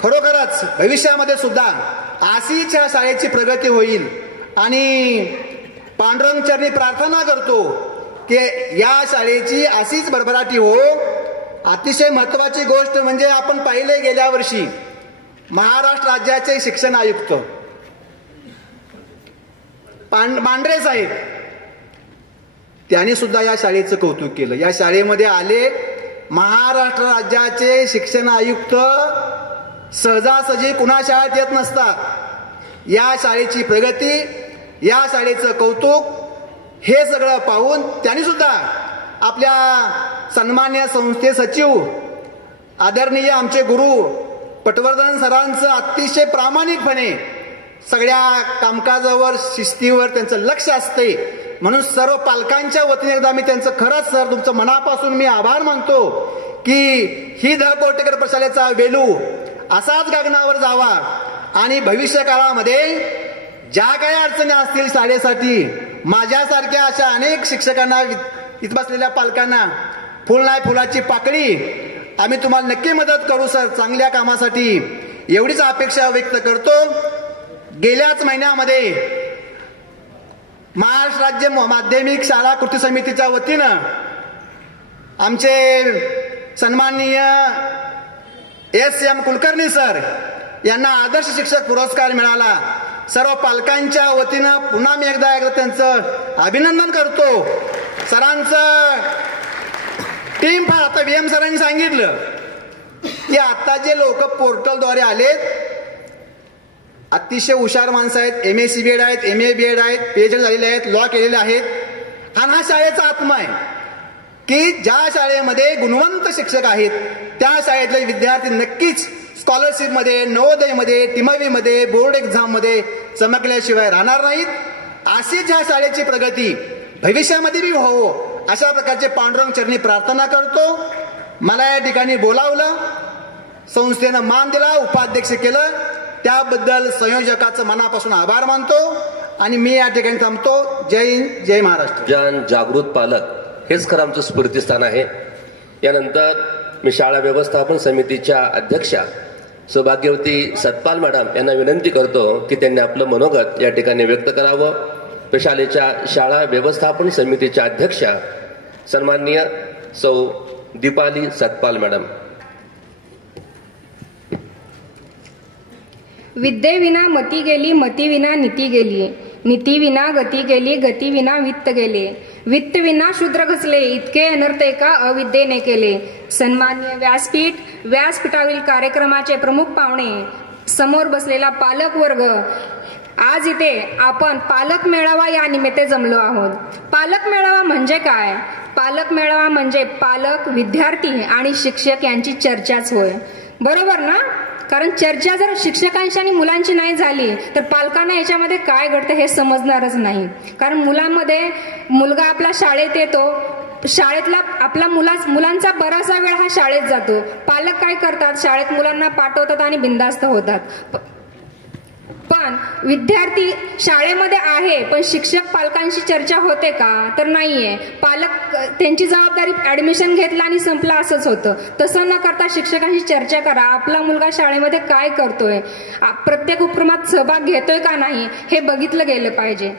खरोखरच भविष्यामध्ये सुद्धा अशीच या शाळेची प्रगती होईल. आणि पांडुरंग चरणी प्रार्थना करतो की या शाळेची अशीच भरभराटी हो. अतिशय महत्वाची गोष्ट म्हणजे आपण पाहिले गेल्या वर्षी महाराष्ट्र राज्याचे शिक्षण आयुक्त मांढरे साहेब, त्यांनी सुद्धा या शाळेचं कौतुक केलं. या शाळेमध्ये आले महाराष्ट्र राज्याचे शिक्षण आयुक्त, सहजासहजी कुणा शाळेत येत नसतात. या शाळेची प्रगती, या शाळेचं कौतुक हे सगळं पाहून त्यांनी सुद्धा आपल्या सन्मान्य संस्थे सचिव आदरणीय आमचे गुरु पटवर्धन सरांचं अतिशय प्रामाणिकपणे सगळ्या कामकाजावर, शिस्तीवर त्यांचं लक्ष असते. म्हणून सर्व पालकांच्या वतीने एकदा मी त्यांचं खरंच सर तुमचं मनापासून मी आभार मानतो की ही कवटेकर प्रशालेचा वेलू असाच गगनावर जावा. आणि भविष्य काळामध्ये ज्या काही अडचणी असतील शाळेसाठी, माझ्यासारख्या अशा अनेक शिक्षकांना, इथं बसलेल्या पालकांना फुल नाही फुलाची पाकळी, आम्ही तुम्हाला नक्की मदत करू सर चांगल्या कामासाठी, एवढीच अपेक्षा व्यक्त करतो. गेल्याच महिन्यामध्ये महाराष्ट्र राज्य माध्यमिक शाळा कृती समितीच्या वतीनं आमचे सन्माननीय S.M. कुलकर्णी सर यांना आदर्श शिक्षक पुरस्कार मिळाला. सर्व पालकांच्या वतीनं पुन्हा मी एकदा त्यांचं अभिनंदन करतो. सरांचं टीम फार, आता VM सरांनी सांगितलं की आता जे लोक पोर्टलद्वारे आलेत अतिशय हुशार माणसं आहेत, MSc BEd आहेत, MA BEd आहेत, PhD झालेले आहेत, लॉ केलेले आहेत. हा शाळेचा आत्मा आहे की ज्या शाळेमध्ये गुणवंत शिक्षक आहेत त्या शाळेतले विद्यार्थी नक्कीच स्कॉलरशिपमध्ये, नवोदयमध्ये, टिमवीमध्ये, बोर्ड एक्झाममध्ये चमकल्याशिवाय राहणार नाहीत. अशीच ह्या शाळेची प्रगती भविष्यामध्ये बी व्हावं अशा प्रकारचे पांडुरंग चरणी प्रार्थना करतो. मला या ठिकाणी बोलावलं, संस्थेनं मान दिला, उपाध्यक्ष केलं, त्याबद्दल संयोजकाचं मनापासून आभार मानतो आणि मी या ठिकाणी थांबतो. जय हिंद, जय महाराष्ट्र. जागृत पालक हेच खरं आमचं स्फूर्तीस्थान आहे. यानंतर मी शाळा व्यवस्थापन समितीच्या अध्यक्षा सौभाग्यवती सतपाल मॅडम यांना विनंती करतो की त्यांनी आपलं मनोगत या ठिकाणी व्यक्त करावं. तर शाळा व्यवस्थापन समितीच्या अध्यक्षा सन्माननीय सौ दीपाली सतपाल मॅडम. विद्येविना मती गेली, मतीविना नीती गेली, नीतीविना गती गेली, गतीविना वित्त गेले, वित्तविना शूद्र घसले, इतके अनर्थ एका अविद्येने केले. सन्माननीय व्यासपीठ, व्यासपीठावरील कार्यक्रमाचे प्रमुख पाहुणे, समोर बसलेला पालक वर्ग, आज इथे आपण पालक मेळावा या निमित्त जमलो आहोत. पालक मेळावा म्हणजे काय? पालक मेळावा म्हणजे पालक, विद्यार्थी आणि शिक्षक यांची चर्चाच होय. बरोबर ना? कारण चर्चा जर शिक्षकांची आणि मुलांची नाही झाली तर पालकांना याच्यामध्ये काय घडतं हे समजणारच नाही. कारण मुलगा आपला शाळेत येतो, शाळेतला आपला मुलांचा बराचसा वेळ हा शाळेत जातो. पालक काय करतात? शाळेत मुलांना पाठवतात आणि बिनधास्त होतात. पण विद्यार्थी शाळेमध्ये आहे पण शिक्षक पालकांशी चर्चा होते का? तर नाहीये. पालक त्यांची जबाबदारी ऍडमिशन घेतला आणि संपला असंच होतं. तसं न करता शिक्षकांशी चर्चा करा. आपला मुलगा शाळेमध्ये काय करतोय, प्रत्येक उपक्रमात सहभाग घेतोय का नाही हे बघितलं गेलं पाहिजे.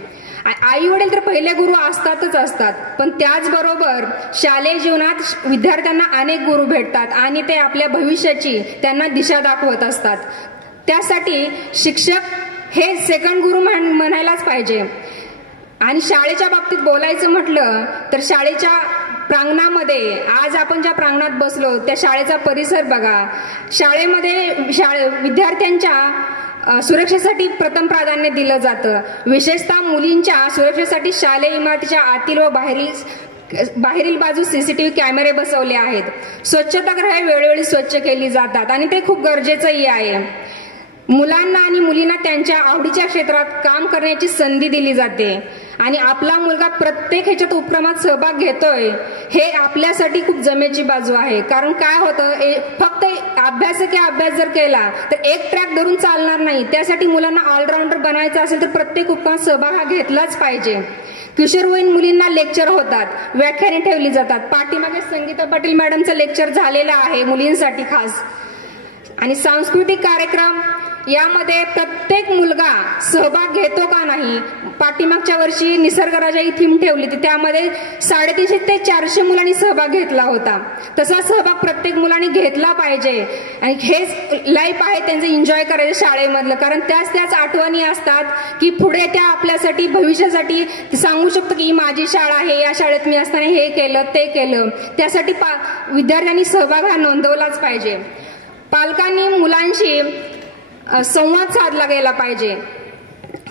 आई वडील तर पहिले गुरु असतातच असतात, पण त्याचबरोबर शालेय जीवनात विद्यार्थ्यांना अनेक गुरु भेटतात आणि ते आपल्या भविष्याची त्यांना दिशा दाखवत असतात. त्यासाठी शिक्षक हे सेकंड गुरु म्हणायलाच पाहिजे. आणि शाळेच्या बाबतीत बोलायचं म्हटलं तर शाळेच्या प्रांगणामध्ये आज आपण ज्या प्रांगणात बसलो त्या शाळेचा परिसर बघा. शाळेमध्ये विद्यार्थ्यांच्या सुरक्षेसाठी प्रथम प्राधान्य दिलं जातं. विशेषतः मुलींच्या सुरक्षेसाठी शालेय इमारतीच्या आतील व बाहेरील बाजू CCTV कॅमेरे बसवले आहेत. स्वच्छतागृहे वेळोवेळी स्वच्छ केली जातात आणि ते खूप गरजेचंही आहे. मुलांना आणि मुलींना त्यांच्या आवडीच्या क्षेत्रात काम करण्याची संधी दिली जाते आणि आपला मुलगा प्रत्येक ह्याच्यात उपक्रमात सहभाग घेतोय हे आपल्यासाठी खूप जमेची बाजू आहे. कारण काय होतं, फक्त अभ्यास जर केला तर एक ट्रॅक धरून चालणार नाही. त्यासाठी मुलांना ऑलराऊंडर बनायचं असेल तर प्रत्येक उपक्रमात सहभाग हा घेतलाच पाहिजे. किशोरवयीन मुलींना लेक्चर होतात, व्याख्याने ठेवली जातात. पाठीमागे संगीता पाटील मॅडमचं लेक्चर झालेलं आहे मुलींसाठी खास. आणि सांस्कृतिक कार्यक्रम यामध्ये प्रत्येक मुलगा सहभाग घेतो का नाही? पाठीमागच्या वर्षी निसर्गराजा ही थीम ठेवली होती, त्यामध्ये 350 ते 400 मुलांनी सहभाग घेतला होता. तसा सहभाग प्रत्येक मुलांनी घेतला पाहिजे आणि हेच लाईफ आहे त्यांचं एन्जॉय करायचं शाळेमधलं. कारण त्याच आठवणी असतात की पुढे त्या आपल्यासाठी भविष्यासाठी सांगू शकतो की ही माझी शाळा आहे, या शाळेत मी असताना हे केलं ते केलं. त्यासाठी विद्यार्थ्यांनी सहभाग हा नोंदवलाच पाहिजे. पालकांनी मुलांशी संवाद साधला गेला पाहिजे.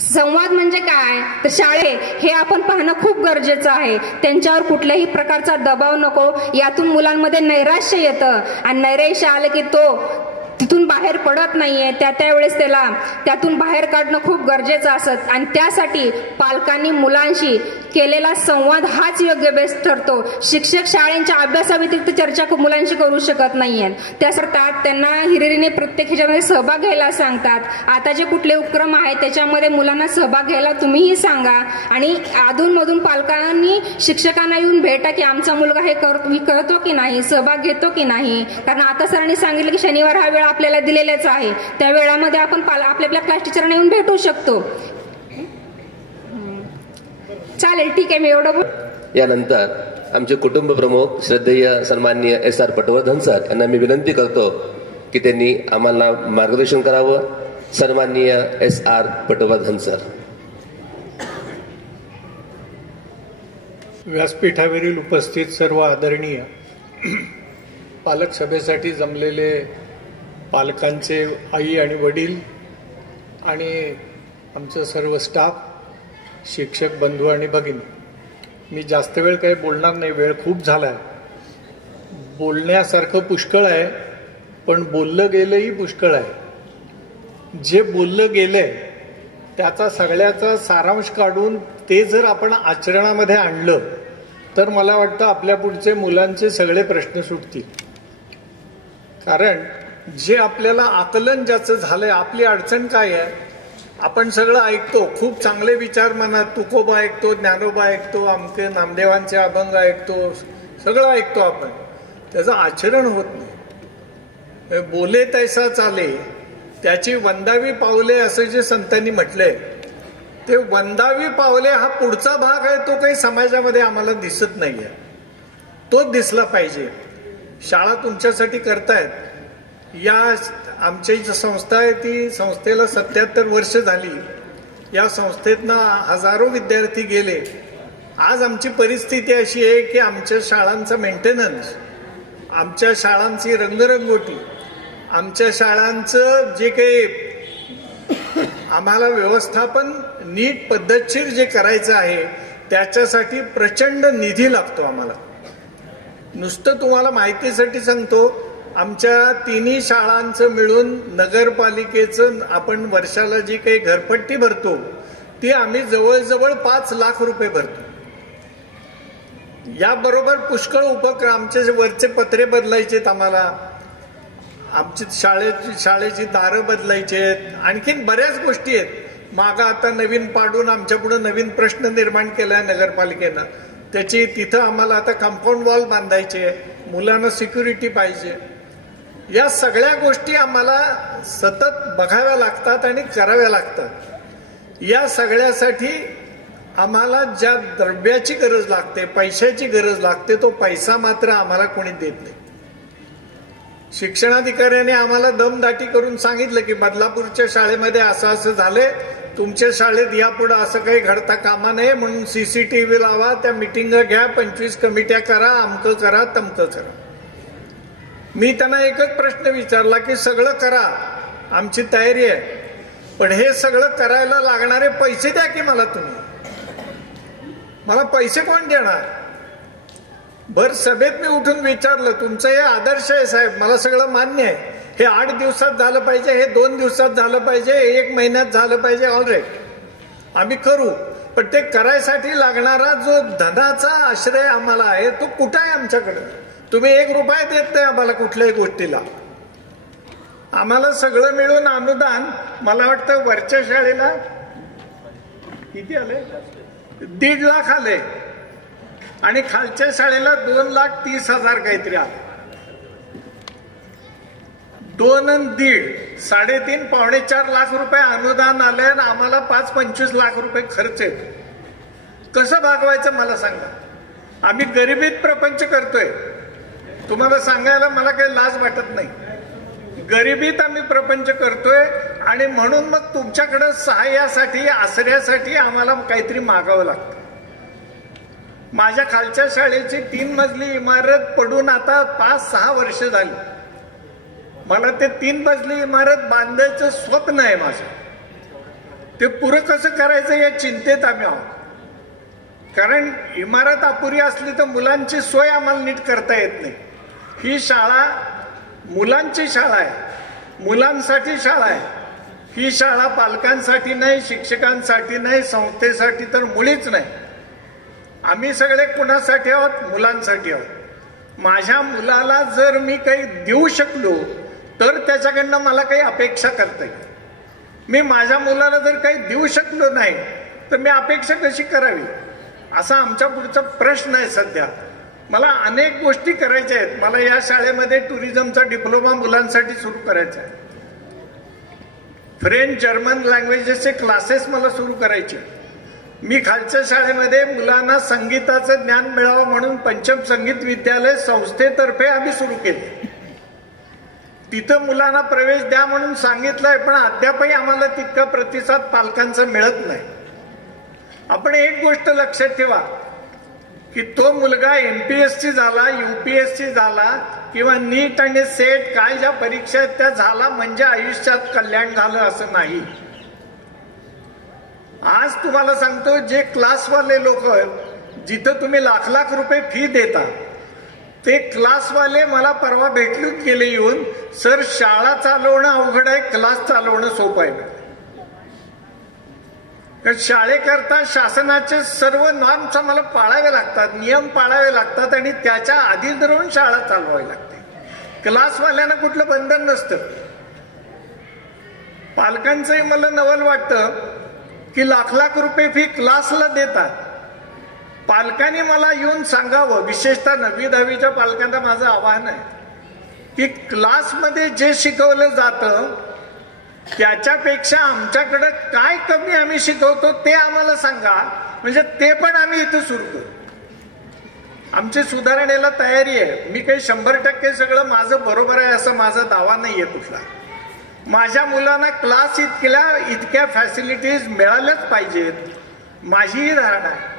संवाद म्हणजे काय तर शाळे हे आपण पाहणं खूप गरजेचं आहे. त्यांच्यावर कुठल्याही प्रकारचा दबाव नको. यातून मुलांमध्ये नैराश्य येतं आणि नैराश्य आलं की तो तिथून बाहेर पडत नाहीये. त्यावेळेस त्याला त्यातून बाहेर काढणं खूप गरजेचं असत आणि त्यासाठी पालकांनी मुलांशी केलेला संवाद हाच योग्य बेस ठरतो. शिक्षक शाळेच्या अभ्यासाव्यतिरिक्त चर्चा मुलांशी करू शकत नाहीये. त्यासाठी त्यांना हिरिरीने प्रत्येक ह्याच्यामध्ये सहभाग घ्यायला सांगतात. आता जे कुठले उपक्रम आहेत त्याच्यामध्ये मुलांना सहभाग घ्यायला तुम्हीही सांगा आणि अधूनमधून पालकांनी शिक्षकांना येऊन भेटा की आमचा मुलगा हे करतो की नाही, सहभाग घेतो की नाही. कारण आता सरांनी सांगितलं की शनिवार हा वेळ आपल्याला दिलेलाच आहे, त्या वेळामध्ये आपण आपल्या क्लास टीचरांना येऊन भेटू शकतो. चालेल, ठीक आहे, मी एवढं यानंतर आमचे कुटुंब प्रमुख श्रद्धेय सन्माननीय SR पटवर्धन सर यांना मी विनंती करतो की त्यांनी आम्हाला मार्गदर्शन करावं. सन्माननीय SR पटवर्धन सर. व्यासपीठावरील उपस्थित सर्व आदरणीय पालक सभेसाठी जमलेले पालकांचे आई आणि वडील आणि आमचं सर्व स्टाफ, शिक्षक बंधू आणि भगिनी, मी जास्त वेळ काही बोलणार नाही, वेळ खूप झाला आहे. बोलण्यासारखं पुष्कळ आहे, पण बोललं गेलंही पुष्कळ आहे. जे बोललं गेलंय त्याचा सगळ्याचा सारांश काढून ते जर आपण आचरणामध्ये आणलं तर मला वाटतं आपल्या पुढचे मुलांचे सगळे प्रश्न सुटतील. कारण जे आपल्याला आकलन ज्याचं झालंय, आपली अडचण काय आहे, आपण सगळं ऐकतो, खूप चांगले विचार मनात, तुकोबा ऐकतो, ज्ञानोबा ऐकतो, आमके नामदेवांचे अभंग ऐकतो, सगळं ऐकतो आपण, त्याचं आचरण होत नाही. बोले तैसा चाले त्याची वंदावी पावले असं जे संतांनी म्हटलंय, ते वंदावी पावले हा पुढचा भाग आहे, तो काही समाजामध्ये आम्हाला दिसत नाहीये, तो दिसला पाहिजे. शाळा तुमच्यासाठी करतायत. या आमची जी संस्था आहे ती संस्थेला 77 वर्ष झाली. या संस्थेतनं हजारो विद्यार्थी गेले. आज आमची परिस्थिती अशी आहे की आमच्या शाळांचा मेंटेनन्स, आमच्या शाळांची रंगरंगोटी, आमच्या शाळांचं जे काही आम्हाला व्यवस्थापन नीट पद्धतशीर जे करायचं आहे त्याच्यासाठी प्रचंड निधी लागतो आम्हाला. नुसतं तुम्हाला माहितीसाठी सांगतो, आमच्या तिन्ही शाळांचं मिळून नगरपालिकेचं आपण वर्षाला जी काही घरपट्टी भरतो ती आम्ही जवळजवळ 5 लाख रुपये भरतो. याबरोबर पुष्कळ उपक्रम, आमचे वरचे पत्रे बदलायचे, आम्हाला आमची शाळेची दारं बदलायची आहेत, आणखीन बऱ्याच गोष्टी आहेत. मागं आता नवीन पाडून आमच्या पुढे नवीन प्रश्न निर्माण केलाय नगरपालिकेनं, त्याची तिथं आम्हाला आता कंपाऊंड वॉल बांधायचे, मुलांना सिक्युरिटी पाहिजे. या सगळ्या गोष्टी आम्हाला सतत बघाव्या लागतात आणि कराव्या लागतात. या सगळ्यासाठी आम्हाला ज्या द्रव्याची गरज लागते, पैशाची गरज लागते, तो पैसा मात्र आम्हाला कोणी देत नाही. शिक्षणाधिकाऱ्याने आम्हाला दमदाटी करून सांगितलं की बदलापूरच्या शाळेमध्ये असं असं झालंय, तुमच्या शाळेत यापुढे असं काही घडता कामा नये, म्हणून CCTV लावा, त्या मिटिंग घ्या, 25 कमिट्या करा, अमकं करा, तमकं करा. मी त्यांना एकच प्रश्न विचारला की सगळं करा, आमची तयारी आहे, पण हे सगळं करायला लागणारे पैसे द्या की मला तुम्ही. मला पैसे कोण देणार? भर सभेत मी उठून विचारलं, तुमचं हे आदर्श आहे साहेब, मला सगळं मान्य आहे, हे 8 दिवसात झालं पाहिजे, हे 2 दिवसात झालं पाहिजे, 1 महिन्यात झालं पाहिजे, ऑलराईट आम्ही करू, पण ते करायसाठी लागणारा जो धनाचा आश्रय आम्हाला आहे तो कुठं आहे आमच्याकडे? तुम्ही 1 रुपया देत नाही आम्हाला कुठल्याही गोष्टीला. आम्हाला सगळं मिळून अनुदान मला वाटतं वरच्या शाळेला किती आले? 1.5 लाख आले आणि खालच्या शाळेला 2,30,000 काहीतरी आले. 2 आणि 1.5, 3.5, पावणे 4 लाख रुपये अनुदान आले आणि आम्हाला 25 लाख रुपये खर्च येतो. कसं भागवायचं मला सांगा. आम्ही गरिबीत प्रपंच करतोय, तुम्हाला सांगायला मला काही लाज वाटत नाही. गरिबीत आम्ही प्रपंच करतोय आणि म्हणून मग तुमच्याकडे सहाय्यासाठी, आश्रयासाठी आम्हाला काहीतरी मागावं लागतं. माझ्या खालच्या शाळेची 3 मजली इमारत पडून आता 5-6 वर्ष झाली. मला ते 3 मजली इमारत बांधायचं स्वप्न आहे माझं. ते पुरं कसं करायचं या चिंतेत आम्ही आहोत. कारण इमारत अपुरी असली तर मुलांची सोय आम्हाला नीट करता येत नाही. ही शाळा मुलांची शाळा आहे, मुलांसाठी शाळा आहे. ही शाळा पालकांसाठी नाही, शिक्षकांसाठी नाही, संस्थेसाठी तर मुळीच नाही. आम्ही सगळे कुणासाठी आहोत? मुलांसाठी आहोत. माझ्या मुलाला जर मी काही देऊ शकलो तर त्याच्याकडनं मला काही अपेक्षा करता येईल. मी माझ्या मुलाला जर काही देऊ शकलो नाही तर मी अपेक्षा कशी करावी, असा आमच्या पुढचा प्रश्न आहे सध्या. मला अनेक गोष्टी करायच्या आहेत. मला या शाळेमध्ये टुरिझमचा डिप्लोमा मुलांसाठी सुरू करायचा आहे. फ्रेंच, जर्मन लँग्वेजेसचे क्लासेस मला सुरू करायचे. मी खालच्या शाळेमध्ये मुलांना संगीताचं ज्ञान मिळावं म्हणून पंचम संगीत विद्यालय संस्थेतर्फे आम्ही सुरू केले. तिथं मुलांना प्रवेश द्या म्हणून सांगितलंय, पण अद्यापही आम्हाला तितका प्रतिसाद पालकांचा मिळत नाही. आपण एक गोष्ट लक्षात ठेवा की तो मुलगा MPSC झाला, UPSC झाला किंवा नीट आणि सेट काय ज्या परीक्षा आहेत त्या झाला म्हणजे आयुष्यात कल्याण झालं असं नाही. आज तुम्हाला सांगतो, जे क्लासवाले लोक जिथं तुम्ही लाख लाख रुपये फी देता ते क्लासवाले मला परवा भेटून गेले येऊन, सर शाळा चालवणं अवघड आहे, क्लास चालवणं सोपं आहे. कारण शाळेकरता शासनाचे सर्व नॉर्म्स आम्हाला पाळावे लागतात, नियम पाळावे लागतात आणि त्याच्या आधी धरून शाळा चालवावी लागते. क्लासवाल्यांना कुठलं बंधन नसतं. पालकांचंही मला नवल वाटतं की लाख लाख रुपये फी क्लासला देतात. पालकांनी मला येऊन सांगावं, विशेषतः 9वी 10वीच्या पालकांना माझं आवाहन आहे की क्लासमध्ये जे शिकवलं जातं त्याच्यापेक्षा आमच्याकडे काय कमी आम्ही शिकवतो ते आम्हाला सांगा, म्हणजे ते पण आम्ही इथं सुरू करू. आमची सुधारणेला तयारी आहे. मी काही 100% सगळं माझं बरोबर आहे असं माझा दावा नाहीये कुठला. माझ्या मुलांना क्लास इतक्या फॅसिलिटीज मिळाल्याच पाहिजेत, माझीही धारणा आहे.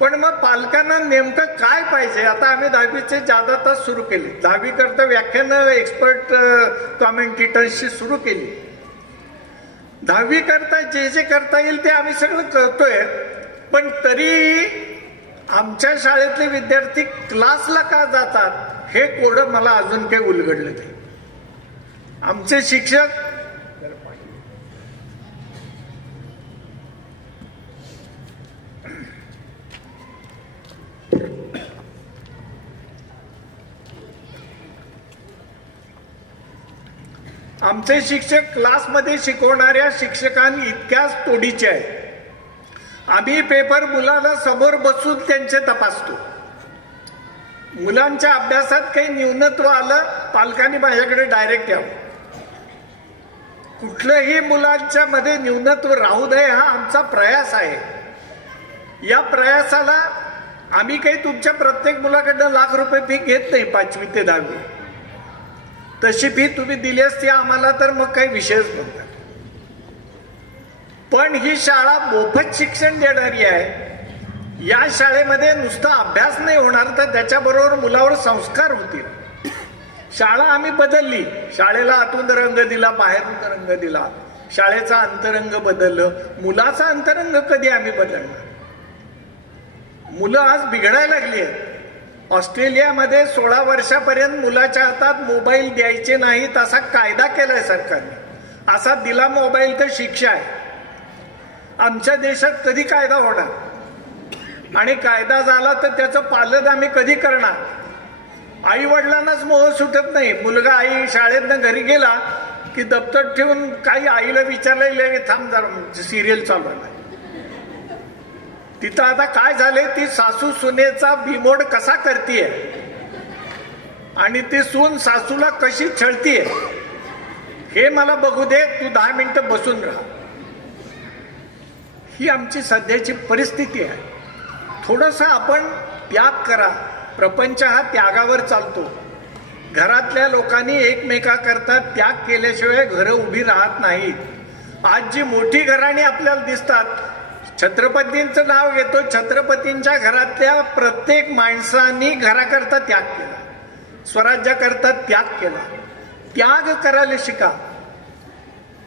पण मग पालकांना नेमकं काय पाहिजे. आता आम्ही 10वीचे जादा तास सुरू केले, 10वी करता व्याख्यानं एक्सपर्ट कॉमेंटेटर्सची सुरू केली. 10वी करता जे जे करता येईल ते आम्ही सगळं करतोय. पण तरी आमच्या शाळेतले विद्यार्थी क्लासला का जातात हे कोडं मला अजून काही उलगडलं नाही. आमचे शिक्षक क्लासमध्ये शिकवणाऱ्या शिक्षकांनी इतक्याच तोडीचे आहेत. आम्ही पेपर मुलाला समोर बसून त्यांचे तपासतो. मुलांच्या अभ्यासात काही न्यूनत्व आलं, पालकांनी माझ्याकडे डायरेक्ट यावं. कुठलंही मुलांच्या मध्ये न्यूनत्व राहू नये हा आमचा प्रयास आहे. या प्रयासाला आम्ही काही तुमच्या प्रत्येक मुलाकडनं लाख रुपये फी घेत नाही. 5वी ते 10वी तशी फी तुम्ही दिली असती आम्हाला तर मग काही विषयच नव्हता. पण ही शाळा मोफत शिक्षण देणारी आहे. या शाळेमध्ये नुसता अभ्यास नाही होणार तर त्याच्याबरोबर मुलावर संस्कार होतील. शाळा आम्ही बदलली. शाळेला आतून रंग दिला, बाहेरून रंग दिला. शाळेचा अंतरंग बदललं. मुलाचा अंतरंग कधी आम्ही बदलणार. मुलं आज बिघडायला लागली आहेत. ऑस्ट्रेलियामध्ये 16 वर्षापर्यंत मुलाच्या हातात मोबाईल द्यायचे नाहीत असा कायदा केलाय सरकारने. असा दिला मोबाईल तर शिक्षा आहे. आमच्या देशात कधी कायदा होणार आणि कायदा झाला तर त्याचं पालन आम्ही कधी करणार. आई वडिलांनाच मोह सुटत नाही. मुलगा आई शाळेतनं घरी गेला की दप्तर ठेवून काही आईला विचारलं, थांब जरा सिरियल चालू आहे. तिथं आता काय झाले, ती सासू सुनेचा बिमोड कसा करतीये आणि ती सून सासूला कशी छळतीये हे मला बघू दे. तू 10 मिनिटं बसून राहा. ही आमची सध्याची परिस्थिती आहे. थोडंसं आपण त्याग करा. प्रपंच हा त्यागावर चालतो. घरातल्या लोकांनी एकमेकाकरता त्याग केल्याशिवाय घरं उभी राहत नाहीत. आज जी मोठी घराणी आपल्याला दिसतात, छत्रपतींचं नाव घेतो, छत्रपतींच्या घरातल्या प्रत्येक माणसांनी घराकरता त्याग केला, स्वराज्याकरता त्याग केला. त्याग करायला शिका.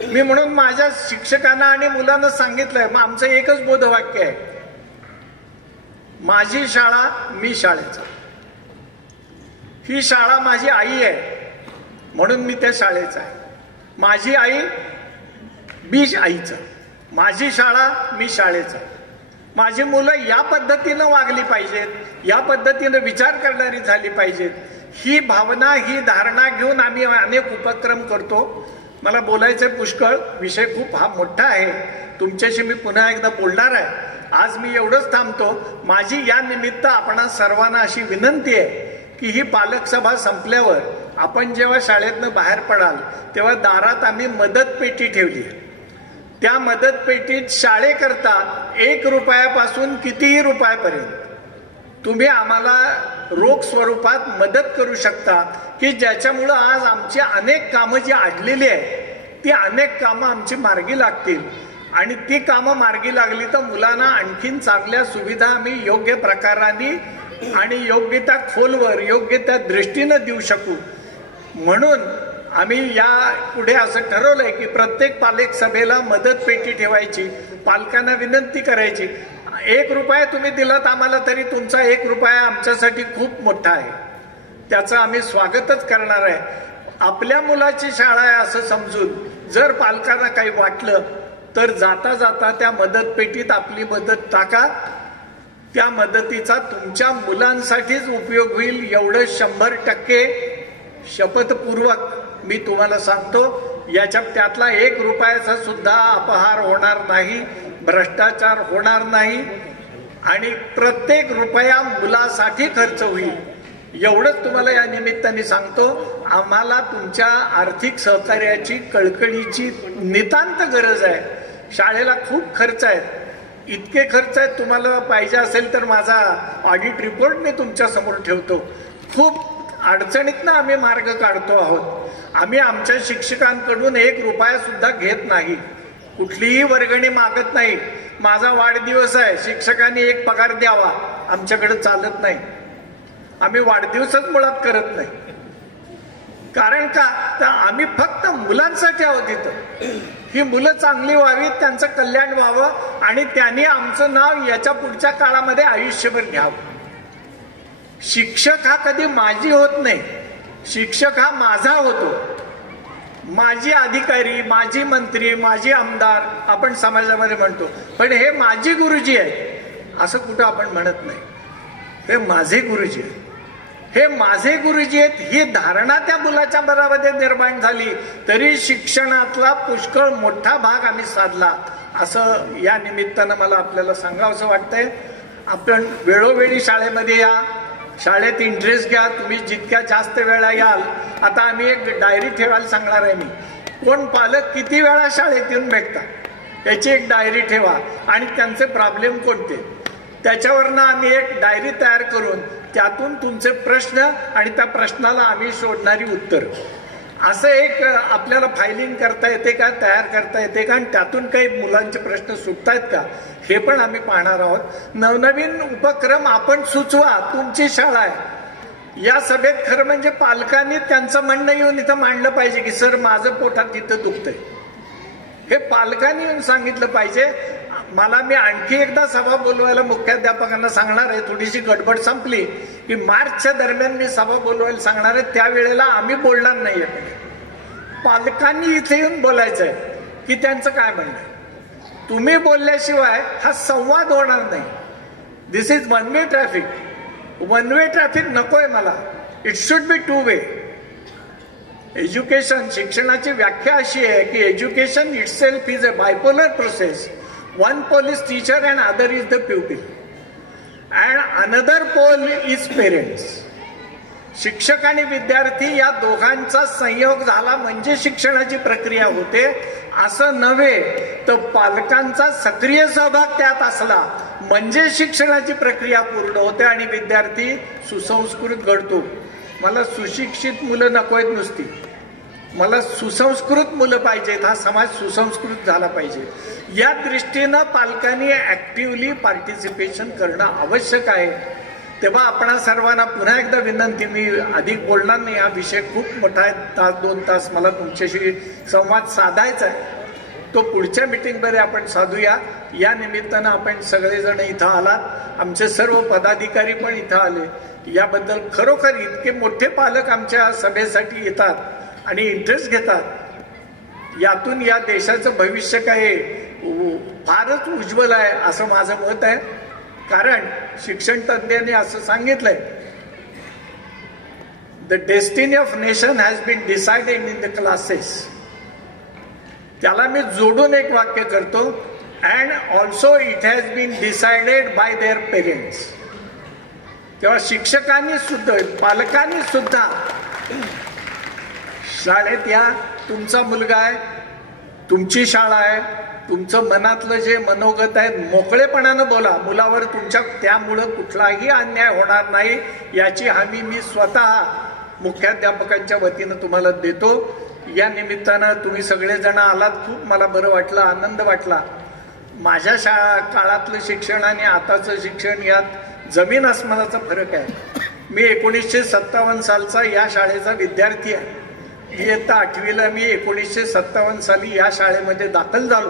मी म्हणून माझ्या शिक्षकांना आणि मुलांना सांगितलंय, मग आमचं एकच बोधवाक्य आहे, माझी शाळा मी शाळेचा. ही शाळा माझी आई आहे म्हणून मी त्या शाळेचा आहे. माझी आई मी आईचा. माझी शाळा मी शाळेचा. माझी मुलं या पद्धतीनं वागली पाहिजेत, या पद्धतीनं विचार करणारी झाली पाहिजेत. ही भावना, ही धारणा घेऊन आम्ही अनेक उपक्रम करतो. मला बोलायचं पुष्कळ, विषय खूप हा मोठा आहे. तुमच्याशी मी पुन्हा एकदा बोलणार आहे. आज मी एवढंच थांबतो. माझी या निमित्त आपणा सर्वांना अशी विनंती आहे की ही पालक सभा संपल्यावर आपण जेव्हा शाळेतनं बाहेर पडाल तेव्हा दारात आम्ही मदत पेटी ठेवली. त्या मदत पेटीत शाळेकरता 1 रुपयापासून कितीही रुपयापर्यंत तुम्ही आम्हाला रोख स्वरूपात मदत करू शकता, की ज्याच्यामुळं आज आमची अनेक कामं जी अडलेली आहेत ती अनेक कामं आमची मार्गी लागतील आणि ती कामं मार्गी लागली तर मुलांना आणखीन चांगल्या सुविधा आम्ही योग्य प्रकाराने आणि योग्य त्या खोलवर योग्य त्या दृष्टीनं देऊ शकू. म्हणून आम्ही या पुढे असं ठरवलंय की प्रत्येक पालक सभेला मदत पेटी ठेवायची, पालकांना विनंती करायची. 1 रुपया तुम्ही दिलात आम्हाला तरी तुमचा 1 रुपया आमच्यासाठी खूप मोठा आहे, त्याचं आम्ही स्वागतच करणार आहे. आपल्या मुलाची शाळा आहे असं समजून जर पालकांना काही वाटलं तर जाता जाता त्या मदत पेटीत आपली मदत टाका. त्या मदतीचा तुमच्या मुलांसाठीच उपयोग होईल एवढं 100% शपथपूर्वक मी तुम्हाला सांगतो. त्यातला 1 रुपयाचा सुद्धा अपहार होणार नाही, भ्रष्टाचार होणार नाही आणि प्रत्येक रुपया मुलासाठी खर्च होईल एवढंच तुम्हाला या निमित्ताने सांगतो. आम्हाला तुमच्या आर्थिक सहकार्याची कळकळीची नितांत गरज आहे. शाळेला खूप खर्च आहेत, इतके खर्च आहेत, तुम्हाला पाहिजे असेल तर माझा ऑडिट रिपोर्ट मी तुमच्या समोर ठेवतो. खूप अडचणीतनं आम्ही मार्ग काढतो आहोत. आम्ही आमच्या शिक्षकांकडून 1 रुपया सुद्धा घेत नाही, कुठलीही वर्गणी मागत नाही. माझा वाढदिवस आहे, शिक्षकांनी 1 पगार द्यावा, आमच्याकडे चालत नाही. आम्ही वाढदिवसच मुळात करत नाही. कारण का तर आम्ही फक्त मुलांसाठी आहोत इथं. ही मुलं चांगली व्हावीत, त्यांचं कल्याण व्हावं आणि त्यांनी आमचं नाव याच्या पुढच्या काळामध्ये आयुष्यभर घ्यावं. शिक्षक हा कधी माझी होत नाही, शिक्षक हा माझा होतो. माझी अधिकारी, माझी मंत्री, माझी आमदार आपण समाजामध्ये म्हणतो, पण हे माझी गुरुजी आहेत असं कुठं आपण म्हणत नाही. हे माझे गुरुजी आहेत, हे माझे गुरुजी आहेत. ही धारणा त्या मुलाच्या मनामध्ये निर्माण झाली तरी शिक्षणातला पुष्कळ मोठा भाग आम्ही साधला असं या निमित्तानं मला आपल्याला सांगावंसं वाटतंय. आपण वेळोवेळी शाळेमध्ये या, शाळेत इंटरेस्ट घ्या. तुम्ही जितक्या जास्त वेळा याल, आता आम्ही एक डायरी ठेवायला सांगणार आहे मी. कोण पालक किती वेळा शाळेत येऊन भेटतात याची एक डायरी ठेवा आणि त्यांचे प्रॉब्लेम कोणते, त्याच्यावरनं आम्ही एक डायरी तयार करून त्यातून तुमचे प्रश्न आणि त्या प्रश्नाला आम्ही शोधणारी उत्तर असं एक आपल्याला फायलिंग करता येते का, तयार करता येते का आणि त्यातून काही मुलांचे प्रश्न सुटतायत का हे पण आम्ही पाहणार आहोत. नवनवीन उपक्रम आपण सुचवा. तुमची शाळा आहे. या सभेत खरं म्हणजे पालकांनी त्यांचं म्हणणं येऊन इथं मांडलं पाहिजे की सर माझं पोटात तिथं दुखतंय, हे पालकांनी येऊन सांगितलं पाहिजे. मला मी आणखी एकदा सभा बोलवायला मुख्याध्यापकांना सांगणार आहे. थोडीशी गडबड संपली की मार्चच्या दरम्यान मी सभा बोलवायला सांगणार आहे. त्यावेळेला आम्ही बोलणार नाहीये, पालकांनी इथे येऊन बोलायचं आहे की त्यांचं काय म्हणणं आहे. तुम्ही बोलल्याशिवाय हा संवाद होणार नाही. This is one way traffic. One way traffic नकोय मला. It should be 2 way. Education, शिक्षणाची व्याख्या अशी आहे की education itself is a bipolar process. One pole is teacher and other is the pupil and another pole is parents. शिक्षक आणि विद्यार्थी या दोघांचा संयोग झाला म्हणजे शिक्षणाची प्रक्रिया होते असं नव्हे, तर पालकांचा सक्रिय सहभाग त्यात असला म्हणजे शिक्षणाची प्रक्रिया पूर्ण होते आणि विद्यार्थी सुसंस्कृत घडतो. मला सुशिक्षित मुलं नकोयत नुसती, मला सुसंस्कृत मुलं पाहिजेत. हा समाज सुसंस्कृत झाला पाहिजे. या दृष्टीनं पालकांनी ऍक्टिव्हली पार्टिसिपेशन करणं आवश्यक आहे. तेव्हा आपणा सर्वांना पुन्हा एकदा विनंती, मी अधिक बोलणार नाही, हा विषय खूप मोठा आहे. 1-2 तास मला तुमच्याशी संवाद साधायचा आहे, तो पुढच्या मीटिंगमध्ये आपण साधूया. या निमित्तानं आपण सगळेजण इथं आलात, आमचे सर्व पदाधिकारी पण इथं आले. याबद्दल खरोखर इतके मोठे पालक आमच्या सभेसाठी येतात आणि इंटरेस्ट घेतात. यातून या देशाचं भविष्य काय फारच उज्ज्वल आहे असं माझं मत आहे. कारण शिक्षण तज्ञांनी असं सांगितलंय, the destiny of nation has been decided in the classes. त्याला मी जोडून एक वाक्य करतो, and also it has been decided by their parents. तेव्हा शिक्षकांनी सुद्धा, पालकांनी सुद्धा शाळेत या. तुमचा मुलगा आहे, तुमची शाळा आहे, तुमचं मनातलं जे मनोगत आहे मोकळेपणानं बोला. मुलावर तुमच्या त्यामुळं कुठलाही अन्याय होणार नाही याची हमी मी स्वतः मुख्याध्यापकांच्या वतीनं तुम्हाला देतो. या निमित्तानं तुम्ही सगळेजण आलात, खूप मला बरं वाटलं, आनंद वाटला. माझ्या काळातलं शिक्षण आणि आताचं शिक्षण यात जमीन आसमानाचा फरक आहे. मी 1957 सालचा या शाळेचा विद्यार्थी आहे. इयत्ता 8वीला मी 1957 साली या शाळेमध्ये दाखल झालो.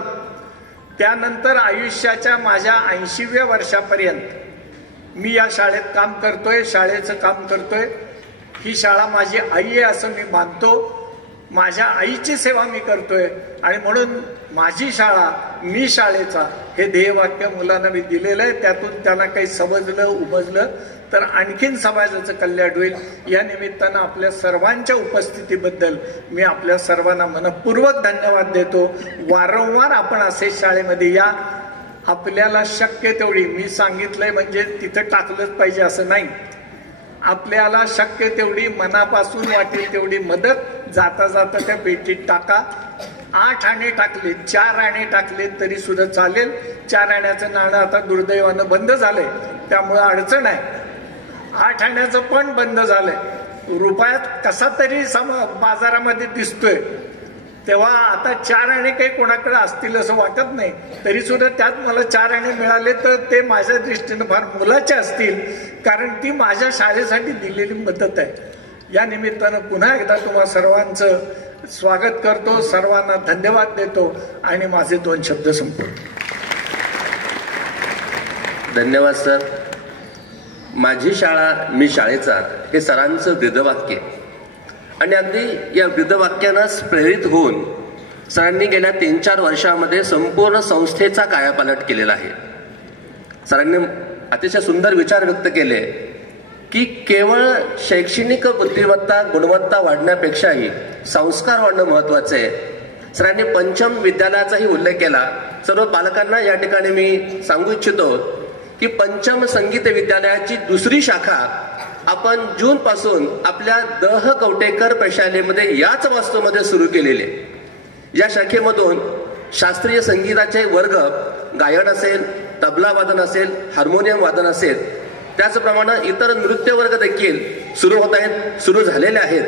त्यानंतर आयुष्याच्या माझ्या 80व्या वर्षापर्यंत मी या शाळेत काम करतोय, शाळेचं काम करतोय. ही शाळा माझी आई आहे असं मी मानतो. माझ्या आईची सेवा मी करतोय आणि म्हणून माझी शाळा मी शाळेचा हे ध्येयवाक्य मुलांना मी दिलेलं आहे. त्यातून त्यांना काही समजलं उमजलं तर आणखीन समाजाचं कल्याण होईल. या निमित्तानं आपल्या सर्वांच्या उपस्थितीबद्दल मी आपल्या सर्वांना मनपूर्वक धन्यवाद देतो. वारंवार आपण असे शाळेमध्ये या. आपल्याला शक्य तेवढी, मी सांगितलंय म्हणजे तिथं टाकलंच पाहिजे असं नाही, आपल्याला शक्य तेवढी मनापासून वाटेल तेवढी मदत जाता जाता त्या पेटीत टाका. 8 आणे टाकले, 4 आणे टाकले तरी सुद्धा चालेल. 4 आण्याचं नाणं आता दुर्दैवानं बंद झालंय, त्यामुळे अडचण आहे. 8 आण्याचं पण बंद झालंय. रुपयात कसा तरी बाजारामध्ये दिसतोय, तेव्हा आता 4 आणे काही कोणाकडे असतील असं वाटत नाही. तरी सुद्धा त्यात मला 4 आणे मिळाले तर ते माझ्या दृष्टीनं फार मोलाचे असतील, कारण ती माझ्या शाळेसाठी दिलेली मदत आहे. या निमित्तानं पुन्हा एकदा तुम्हा सर्वांचं स्वागत करतो, सर्वांना धन्यवाद देतो आणि माझे 2 शब्द संपवतो. धन्यवाद सर. माझी शाळा मी शाळेचा हे सरांचं ब्रीदवाक्य आणि अगदी या ब्रीदवाक्यानंच प्रेरित होऊन सरांनी गेल्या 3-4 वर्षामध्ये संपूर्ण संस्थेचा कायापालट केलेला आहे. सरांनी अतिशय सुंदर विचार व्यक्त केले की केवळ शैक्षणिक बुद्धिमत्ता गुणवत्ता वाढण्यापेक्षाही संस्कार वाढणं महत्वाचं आहे. सरांनी पंचम विद्यालयाचाही उल्लेख केला. सर्व पालकांना या ठिकाणी मी सांगू इच्छितो की पंचम संगीत विद्यालयाची 2री शाखा आपण जून पासून आपल्या दह कवटेकर प्रशालेमध्ये याच वास्तूमध्ये सुरू केलेले. या शाखेमधून शास्त्रीय संगीताचे वर्ग, गायन असेल, तबला वादन असेल, हार्मोनियम वादन असेल, त्याचप्रमाणे इतर नृत्य वर्ग देखील सुरू होत आहेत, सुरू झालेले आहेत.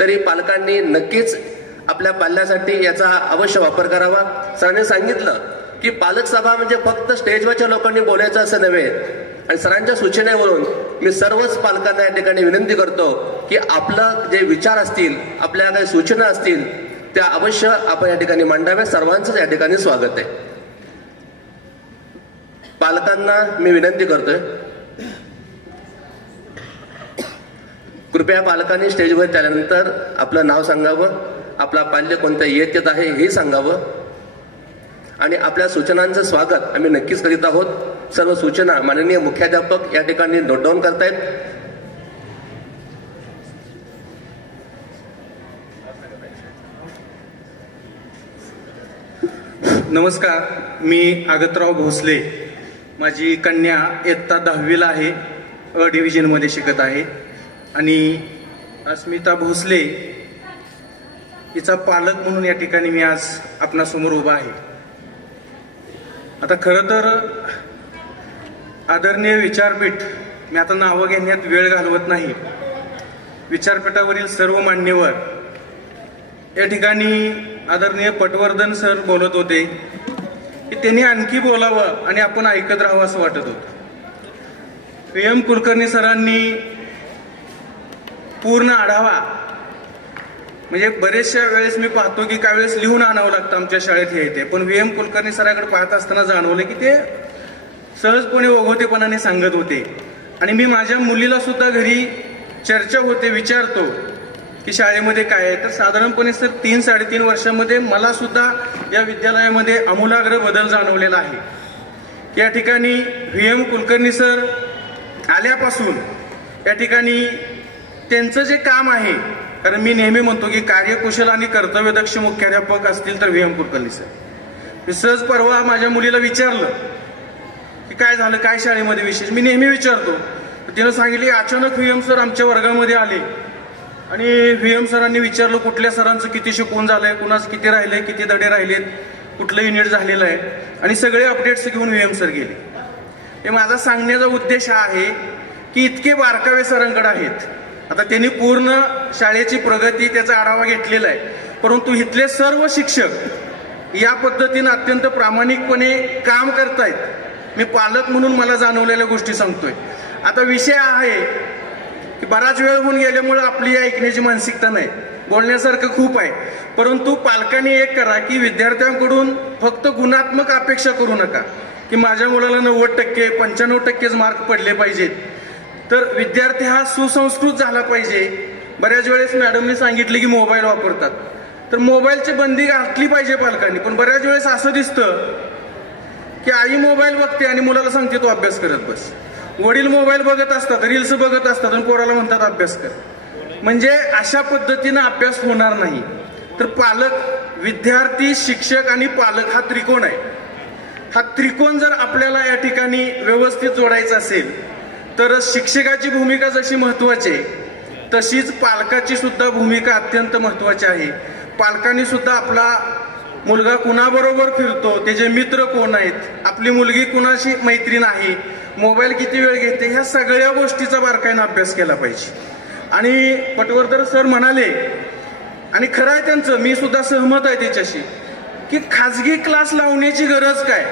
तरी पालकांनी नक्कीच आपल्या पाल्यासाठी याचा अवश्य वापर करावा. सरांनी सांगितलं की पालक सभा म्हणजे फक्त स्टेजवरच्या लोकांनी बोलायचं असं नव्हे. आणि सरांच्या सूचनेवरून मी सर्वच पालकांना या ठिकाणी विनंती करतो की आपलं जे विचार असतील, आपल्या काही सूचना असतील त्या अवश्य आपण या ठिकाणी मांडाव्या. सर्वांचंच या ठिकाणी स्वागत आहे. पालकांना मी विनंती करतोय, कृपया पालकांनी स्टेजवर त्यानंतर आपलं नाव सांगावं, आपला पाल्य कोणत्या इयत्तेत आहे हे सांगावं आणि आपल्या सूचनांचं स्वागत आम्ही नक्कीच करीत आहोत. सर्व सूचना माननीय मुख्याध्यापक या ठिकाणी नोट डाऊन करतायत. नमस्कार, मी आगतराव भोसले. माझी कन्या इयत्ता 10वीला आहे, अ डिव्हिजनमध्ये शिकत आहे आणि अस्मिता भोसले हिचा पालक म्हणून या ठिकाणी मी आज आपणासमोर उभा आहे. आता खरं तर आदरणीय विचारपीठ, मी आता नावं घेण्यात वेळ घालवत नाही. विचारपीठावरील सर्व मान्यवर या ठिकाणी आदरणीय पटवर्धन सर बोलत होते की त्यांनी आणखी बोलावं आणि आपण ऐकत राहावं असं वाटत होतं. PM कुलकर्णी सरांनी पूर्ण आढावा, म्हणजे बरेचशा वेळेस मी पाहतो की काही वेळेस लिहून आणावं लागतं आमच्या शाळेत हे येते, पण VM कुलकर्णी सरांकडे पाहत असताना जाणवलं की ते सहजपणे ओघवतेपणाने सांगत होते. आणि मी माझ्या मुलीला सुद्धा घरी चर्चा होते, विचारतो की शाळेमध्ये काय आहे, तर साधारणपणे सर 3-3.5 वर्षामध्ये मला सुद्धा या विद्यालयामध्ये आमूलाग्र बदल जाणवलेला आहे. या ठिकाणी VM कुलकर्णी सर आल्यापासून या ठिकाणी त्यांचं जे काम आहे, कारण मी नेहमी म्हणतो की कार्यकुशल आणि कर्तव्यदक्ष मुख्याध्यापक असतील तर VM कुलकर्णी सर. मी सहज परवा माझ्या मुलीला विचारलं की काय झालं, काय शाळेमध्ये विशेष, मी नेहमी विचारतो. तिनं सांगितले अचानक VM सर आमच्या वर्गामध्ये आले आणि VM सरांनी विचारलं कुठल्या सरांचं किती शिकवून झालंय, कुणाचं किती राहिलंय, किती धडे राहिलेत. कुठलं युनिट झालेलं आहे आणि सगळे अपडेट्स घेऊन व्हीएम सर गेले. हे माझा सांगण्याचा उद्देश हा आहे की इतके बारकावे सरांकडे आहेत. आता त्यांनी पूर्ण शाळेची प्रगती त्याचा आढावा घेतलेला आहे, परंतु इथले सर्व शिक्षक या पद्धतीनं अत्यंत प्रामाणिकपणे काम करतायत. मी पालक म्हणून मला जाणवलेल्या गोष्टी सांगतोय. आता विषय आहे की बराच वेळ होऊन गेल्यामुळे आपली ऐकण्याची मानसिकता नाही, बोलण्यासारखं खूप आहे. परंतु पालकांनी एक करा की विद्यार्थ्यांकडून फक्त गुणात्मक अपेक्षा करू नका की माझ्या मुलाला 90%, 95% मार्क पडले पाहिजेत. तर विद्यार्थी हा सुसंस्कृत झाला पाहिजे. बऱ्याच वेळेस मॅडमने सांगितले की मोबाईल वापरतात, तर मोबाईलची बंदी घातली पाहिजे पालकांनी. पण बऱ्याच वेळेस असं दिसतं की आई मोबाईल बघते आणि मुलाला सांगते तो अभ्यास करत बस. वडील मोबाईल बघत असतात, रील्स बघत असतात आणि पोराला म्हणतात अभ्यास कर. म्हणजे अशा पद्धतीनं अभ्यास होणार नाही. तर पालक, विद्यार्थी, शिक्षक आणि पालक हा त्रिकोण आहे. हा त्रिकोण जर आपल्याला या ठिकाणी व्यवस्थित जोडायचा असेल तर शिक्षकाची भूमिका जशी महत्वाची आहे तशीच पालकाची सुद्धा भूमिका अत्यंत महत्वाची आहे. पालकांनी सुद्धा आपला मुलगा कुणाबरोबर फिरतो, त्याचे मित्र कोण आहेत, आपली मुलगी कुणाशी मैत्रीण आहे, मोबाईल किती वेळ घेते, ह्या सगळ्या गोष्टीचा बारकाईनं अभ्यास केला पाहिजे. आणि पटवर्धन सर म्हणाले, आणि खरं आहे त्यांचं, मी सुद्धा सहमत आहे त्याच्याशी, की खाजगी क्लास लावण्याची गरज काय.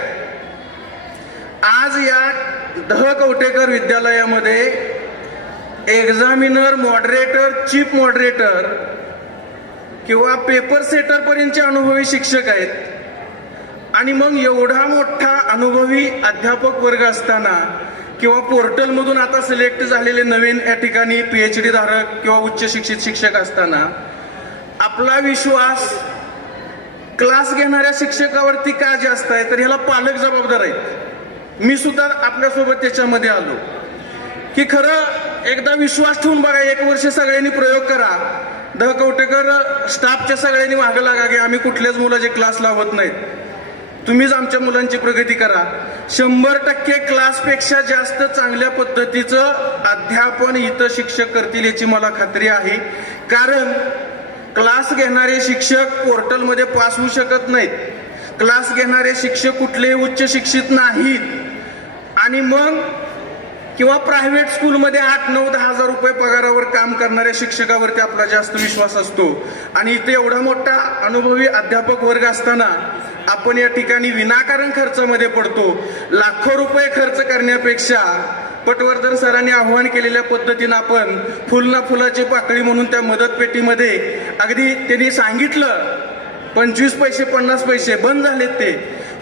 आज या कवटेकर विद्यालयामध्ये एक्झामिनर, मॉडरेटर, चीफ मॉडरेटर किंवा पेपर सेटर पर्यंतचे अनुभवी शिक्षक आहेत. आणि मग एवढा मोठा अनुभवी अध्यापक वर्ग असताना किंवा पोर्टलमधून आता सिलेक्ट झालेले नवीन या ठिकाणी PhD धारक किंवा उच्च शिक्षित शिक्षक असताना आपला विश्वास क्लास घेणाऱ्या शिक्षकावरती का जास्त आहे, तर ह्याला पालक जबाबदार आहेत. मी सुद्धा आपल्यासोबत त्याच्यामध्ये आलो की खरं एकदा विश्वास ठेवून बघा, 1 वर्ष सगळ्यांनी प्रयोग करा. कवटेकर स्टाफच्या सगळ्यांनी मागं लागा की आम्ही कुठल्याच मुलाचे क्लास लावत नाहीत, तुम्हीच आमच्या मुलांची प्रगती करा. 100% क्लासपेक्षा जास्त चांगल्या पद्धतीचं अध्यापन इथं शिक्षक करतील याची मला खात्री आहे. कारण क्लास घेणारे शिक्षक पोर्टलमध्ये पास होऊ शकत नाहीत, क्लास घेणारे शिक्षक कुठलेही उच्च शिक्षित नाहीत. आणि मग किंवा प्रायव्हेट स्कूलमध्ये 8-9-10 हजार रुपये पगारावर काम करणाऱ्या शिक्षकावरती आपला जास्त विश्वास असतो. आणि इथे एवढा मोठा अनुभवी अध्यापक वर्ग असताना आपण या ठिकाणी विनाकारण खर्चामध्ये पडतो. लाखो रुपये खर्च करण्यापेक्षा पटवर्धन सरांनी आव्हान केलेल्या पद्धतीनं आपण फुल ना फुलाची पाकळी म्हणून त्या मदत पेटीमध्ये अगदी त्यांनी सांगितलं 25 पैसे 50 पैसे बंद झालेत ते,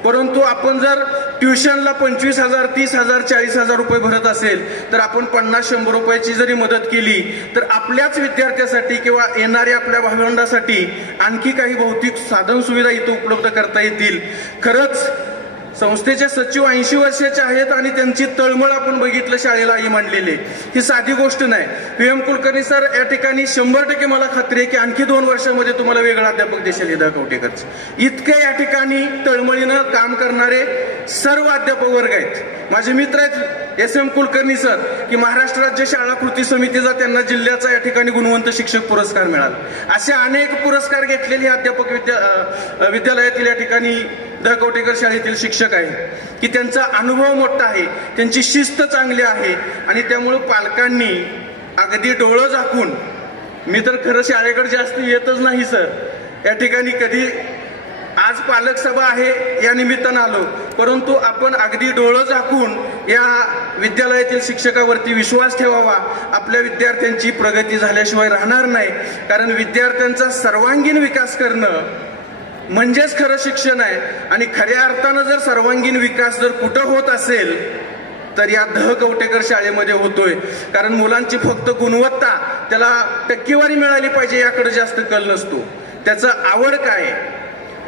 परंतु आपण जर ट्युशनला 25,000, 30,000, 40,000 रुपये भरत असेल तर आपण 50-100 रुपयाची जरी मदत केली तर आपल्याच विद्यार्थ्यासाठी किंवा येणाऱ्या आपल्या भावंडासाठी आणखी काही भौतिक साधन सुविधा इथं उपलब्ध करता येतील. खरंच संस्थेचे सचिव 80 वर्षाचे आहेत आणि त्यांची तळमळ आपण बघितलं, शाळेला आई मांडलेली. ही साधी गोष्ट नाही. PM कुलकर्णी सर या ठिकाणी 100% मला खात्री आहे की आणखी 2 वर्षामध्ये तुम्हाला वेगळा अध्यापक देशाल हिदा कवटेकरच. इतके या ठिकाणी तळमळीनं काम करणारे सर्व अध्यापक वर्ग आहेत. माझे मित्र आहेत SM कुलकर्णी सर, की महाराष्ट्र राज्य शाळा कृती समितीचा त्यांना जिल्ह्याचा या ठिकाणी गुणवंत शिक्षक पुरस्कार मिळाला. असे अनेक पुरस्कार घेतलेले अध्यापक विद्यालयातील या ठिकाणी कवटेकर शाळेतील शिक्षक आहे की त्यांचा अनुभव मोठा आहे, त्यांची शिस्त चांगली आहे. आणि त्यामुळे पालकांनी अगदी डोळं झाकून, मी तर खरं शाळेकडे जास्त येतच नाही सर, या ठिकाणी कधी आज पालक सभा आहे या निमित्तानं आलो, परंतु आपण अगदी डोळं झाकून या विद्यालयातील शिक्षकावरती विश्वास ठेवावा. आपल्या विद्यार्थ्यांची प्रगती झाल्याशिवाय राहणार नाही. कारण विद्यार्थ्यांचा सर्वांगीण विकास करणं म्हणजेच खरं शिक्षण आहे. आणि खऱ्या अर्थानं जर सर्वांगीण विकास जर कुठं होत असेल तर या कवटेकर शाळेमध्ये होतोय. कारण मुलांची फक्त गुणवत्ता, त्याला टक्केवारी मिळाली पाहिजे याकडे जास्त कल नसतो. त्याचं आवड काय,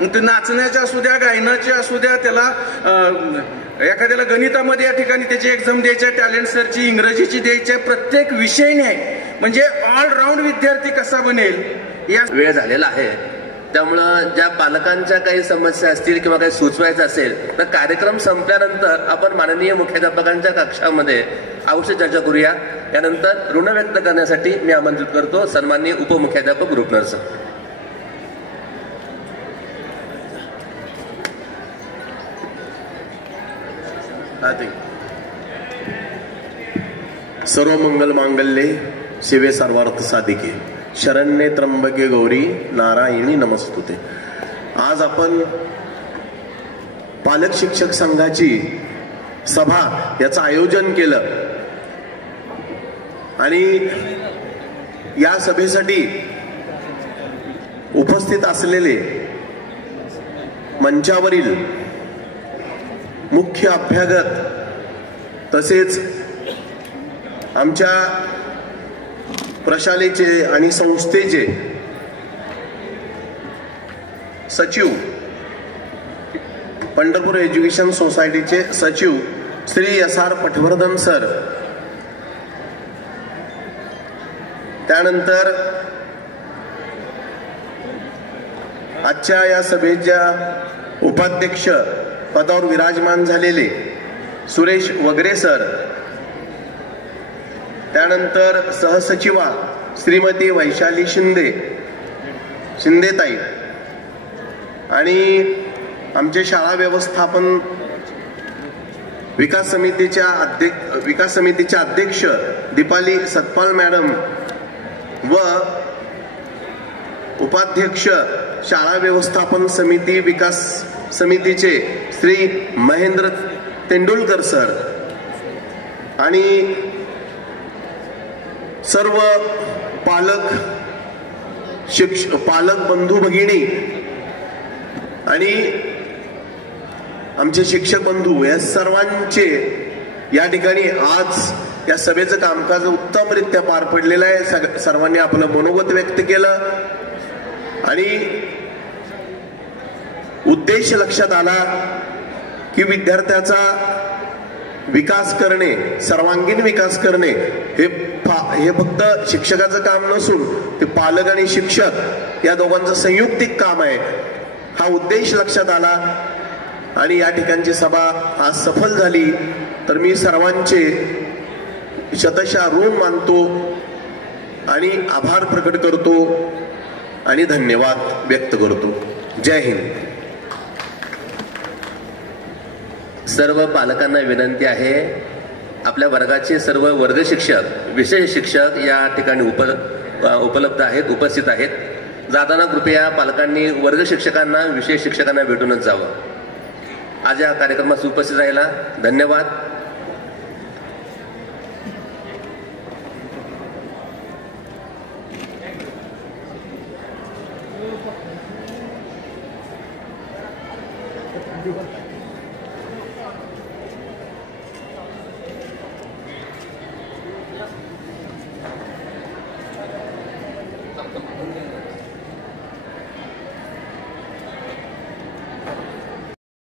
ते नाचण्याच्या असू द्या, गायनाच्या असू द्या, त्याला एखाद्याला गणितामध्ये या ठिकाणी त्याची एक्झाम द्यायची आहे, टॅलेंट सरची, इंग्रजीची द्यायची आहे, प्रत्येक विषय नाही. म्हणजे ऑलराऊंड विद्यार्थी कसा बनेल या वेळ झालेला आहे. त्यामुळं ज्या पालकांच्या काही समस्या असतील किंवा काही सुचवायचं असेल तर कार्यक्रम संपल्यानंतर आपण माननीय मुख्याध्यापकांच्या कक्षामध्ये अवश्य चर्चा करूया. यानंतर ऋण व्यक्त करण्यासाठी मी आमंत्रित करतो सन्माननीय उपमुख्याध्यापक रुपनर सर. सर्व मंगल मांगल्ये शिवे सर्वार्थ साधिके शरण्ये त्र्यंबके गौरी नारायणी नमस्तुते. आज आपण पालक शिक्षक संघाची सभा याचं आयोजन केलं आणि या सभेसाठी उपस्थित असलेले मंचावरील मुख्य अभ्यागत तसेच आमच्या प्रशालेचे आणि संस्थेचे सचिव, पंढरपूर एज्युकेशन सोसायटीचे सचिव श्री एस.आर. पटवर्धन सर, त्यानंतर आजच्या या सभेच्या उपाध्यक्ष पदावर विराजमान झालेले सुरेश वगरे सर, त्यानंतर सहसचिवा श्रीमती वैशाली शिंदेताई आणि आमचे शाळा व्यवस्थापन विकास समितीच्या अध्यक्ष दीपाली सतपाल मॅडम व उपाध्यक्ष शाळा व्यवस्थापन समिती विकास समितीचे श्री महेंद्र तेंडुलकर सर आणि सर्व पालक बंधू भगिनी आणि आमचे शिक्षक बंधू या सर्वांचे या ठिकाणी आज या सभेचं कामकाज उत्तमरित्या पार पडलेलं आहे. सर्वांनी आपलं मनोगत व्यक्त केलं आणि उद्देश लक्षात आला की विद्यार्थ्याचा विकास करणे, सर्वांगीण विकास करणे हे फक्त शिक्षकाचं काम नसून ते पालक आणि शिक्षक या दोघांचं संयुक्तिक काम आहे. हा उद्देश लक्षात आला आणि या ठिकाणची सभा आज सफल झाली. तर मी सर्वांचे शतशः ऋण मानतो आणि आभार प्रकट करतो आणि धन्यवाद व्यक्त करतो. जय हिंद. सर्व पालकांना विनंती आहे, आपल्या वर्गाचे सर्व वर्ग शिक्षक, विशेष शिक्षक या ठिकाणी उपलब्ध आहेत, उपस्थित आहेत. जाताना कृपया पालकांनी वर्ग शिक्षकांना, विशेष शिक्षकांना भेटूनच जावं. आज या कार्यक्रमास उपस्थित राहिला धन्यवाद.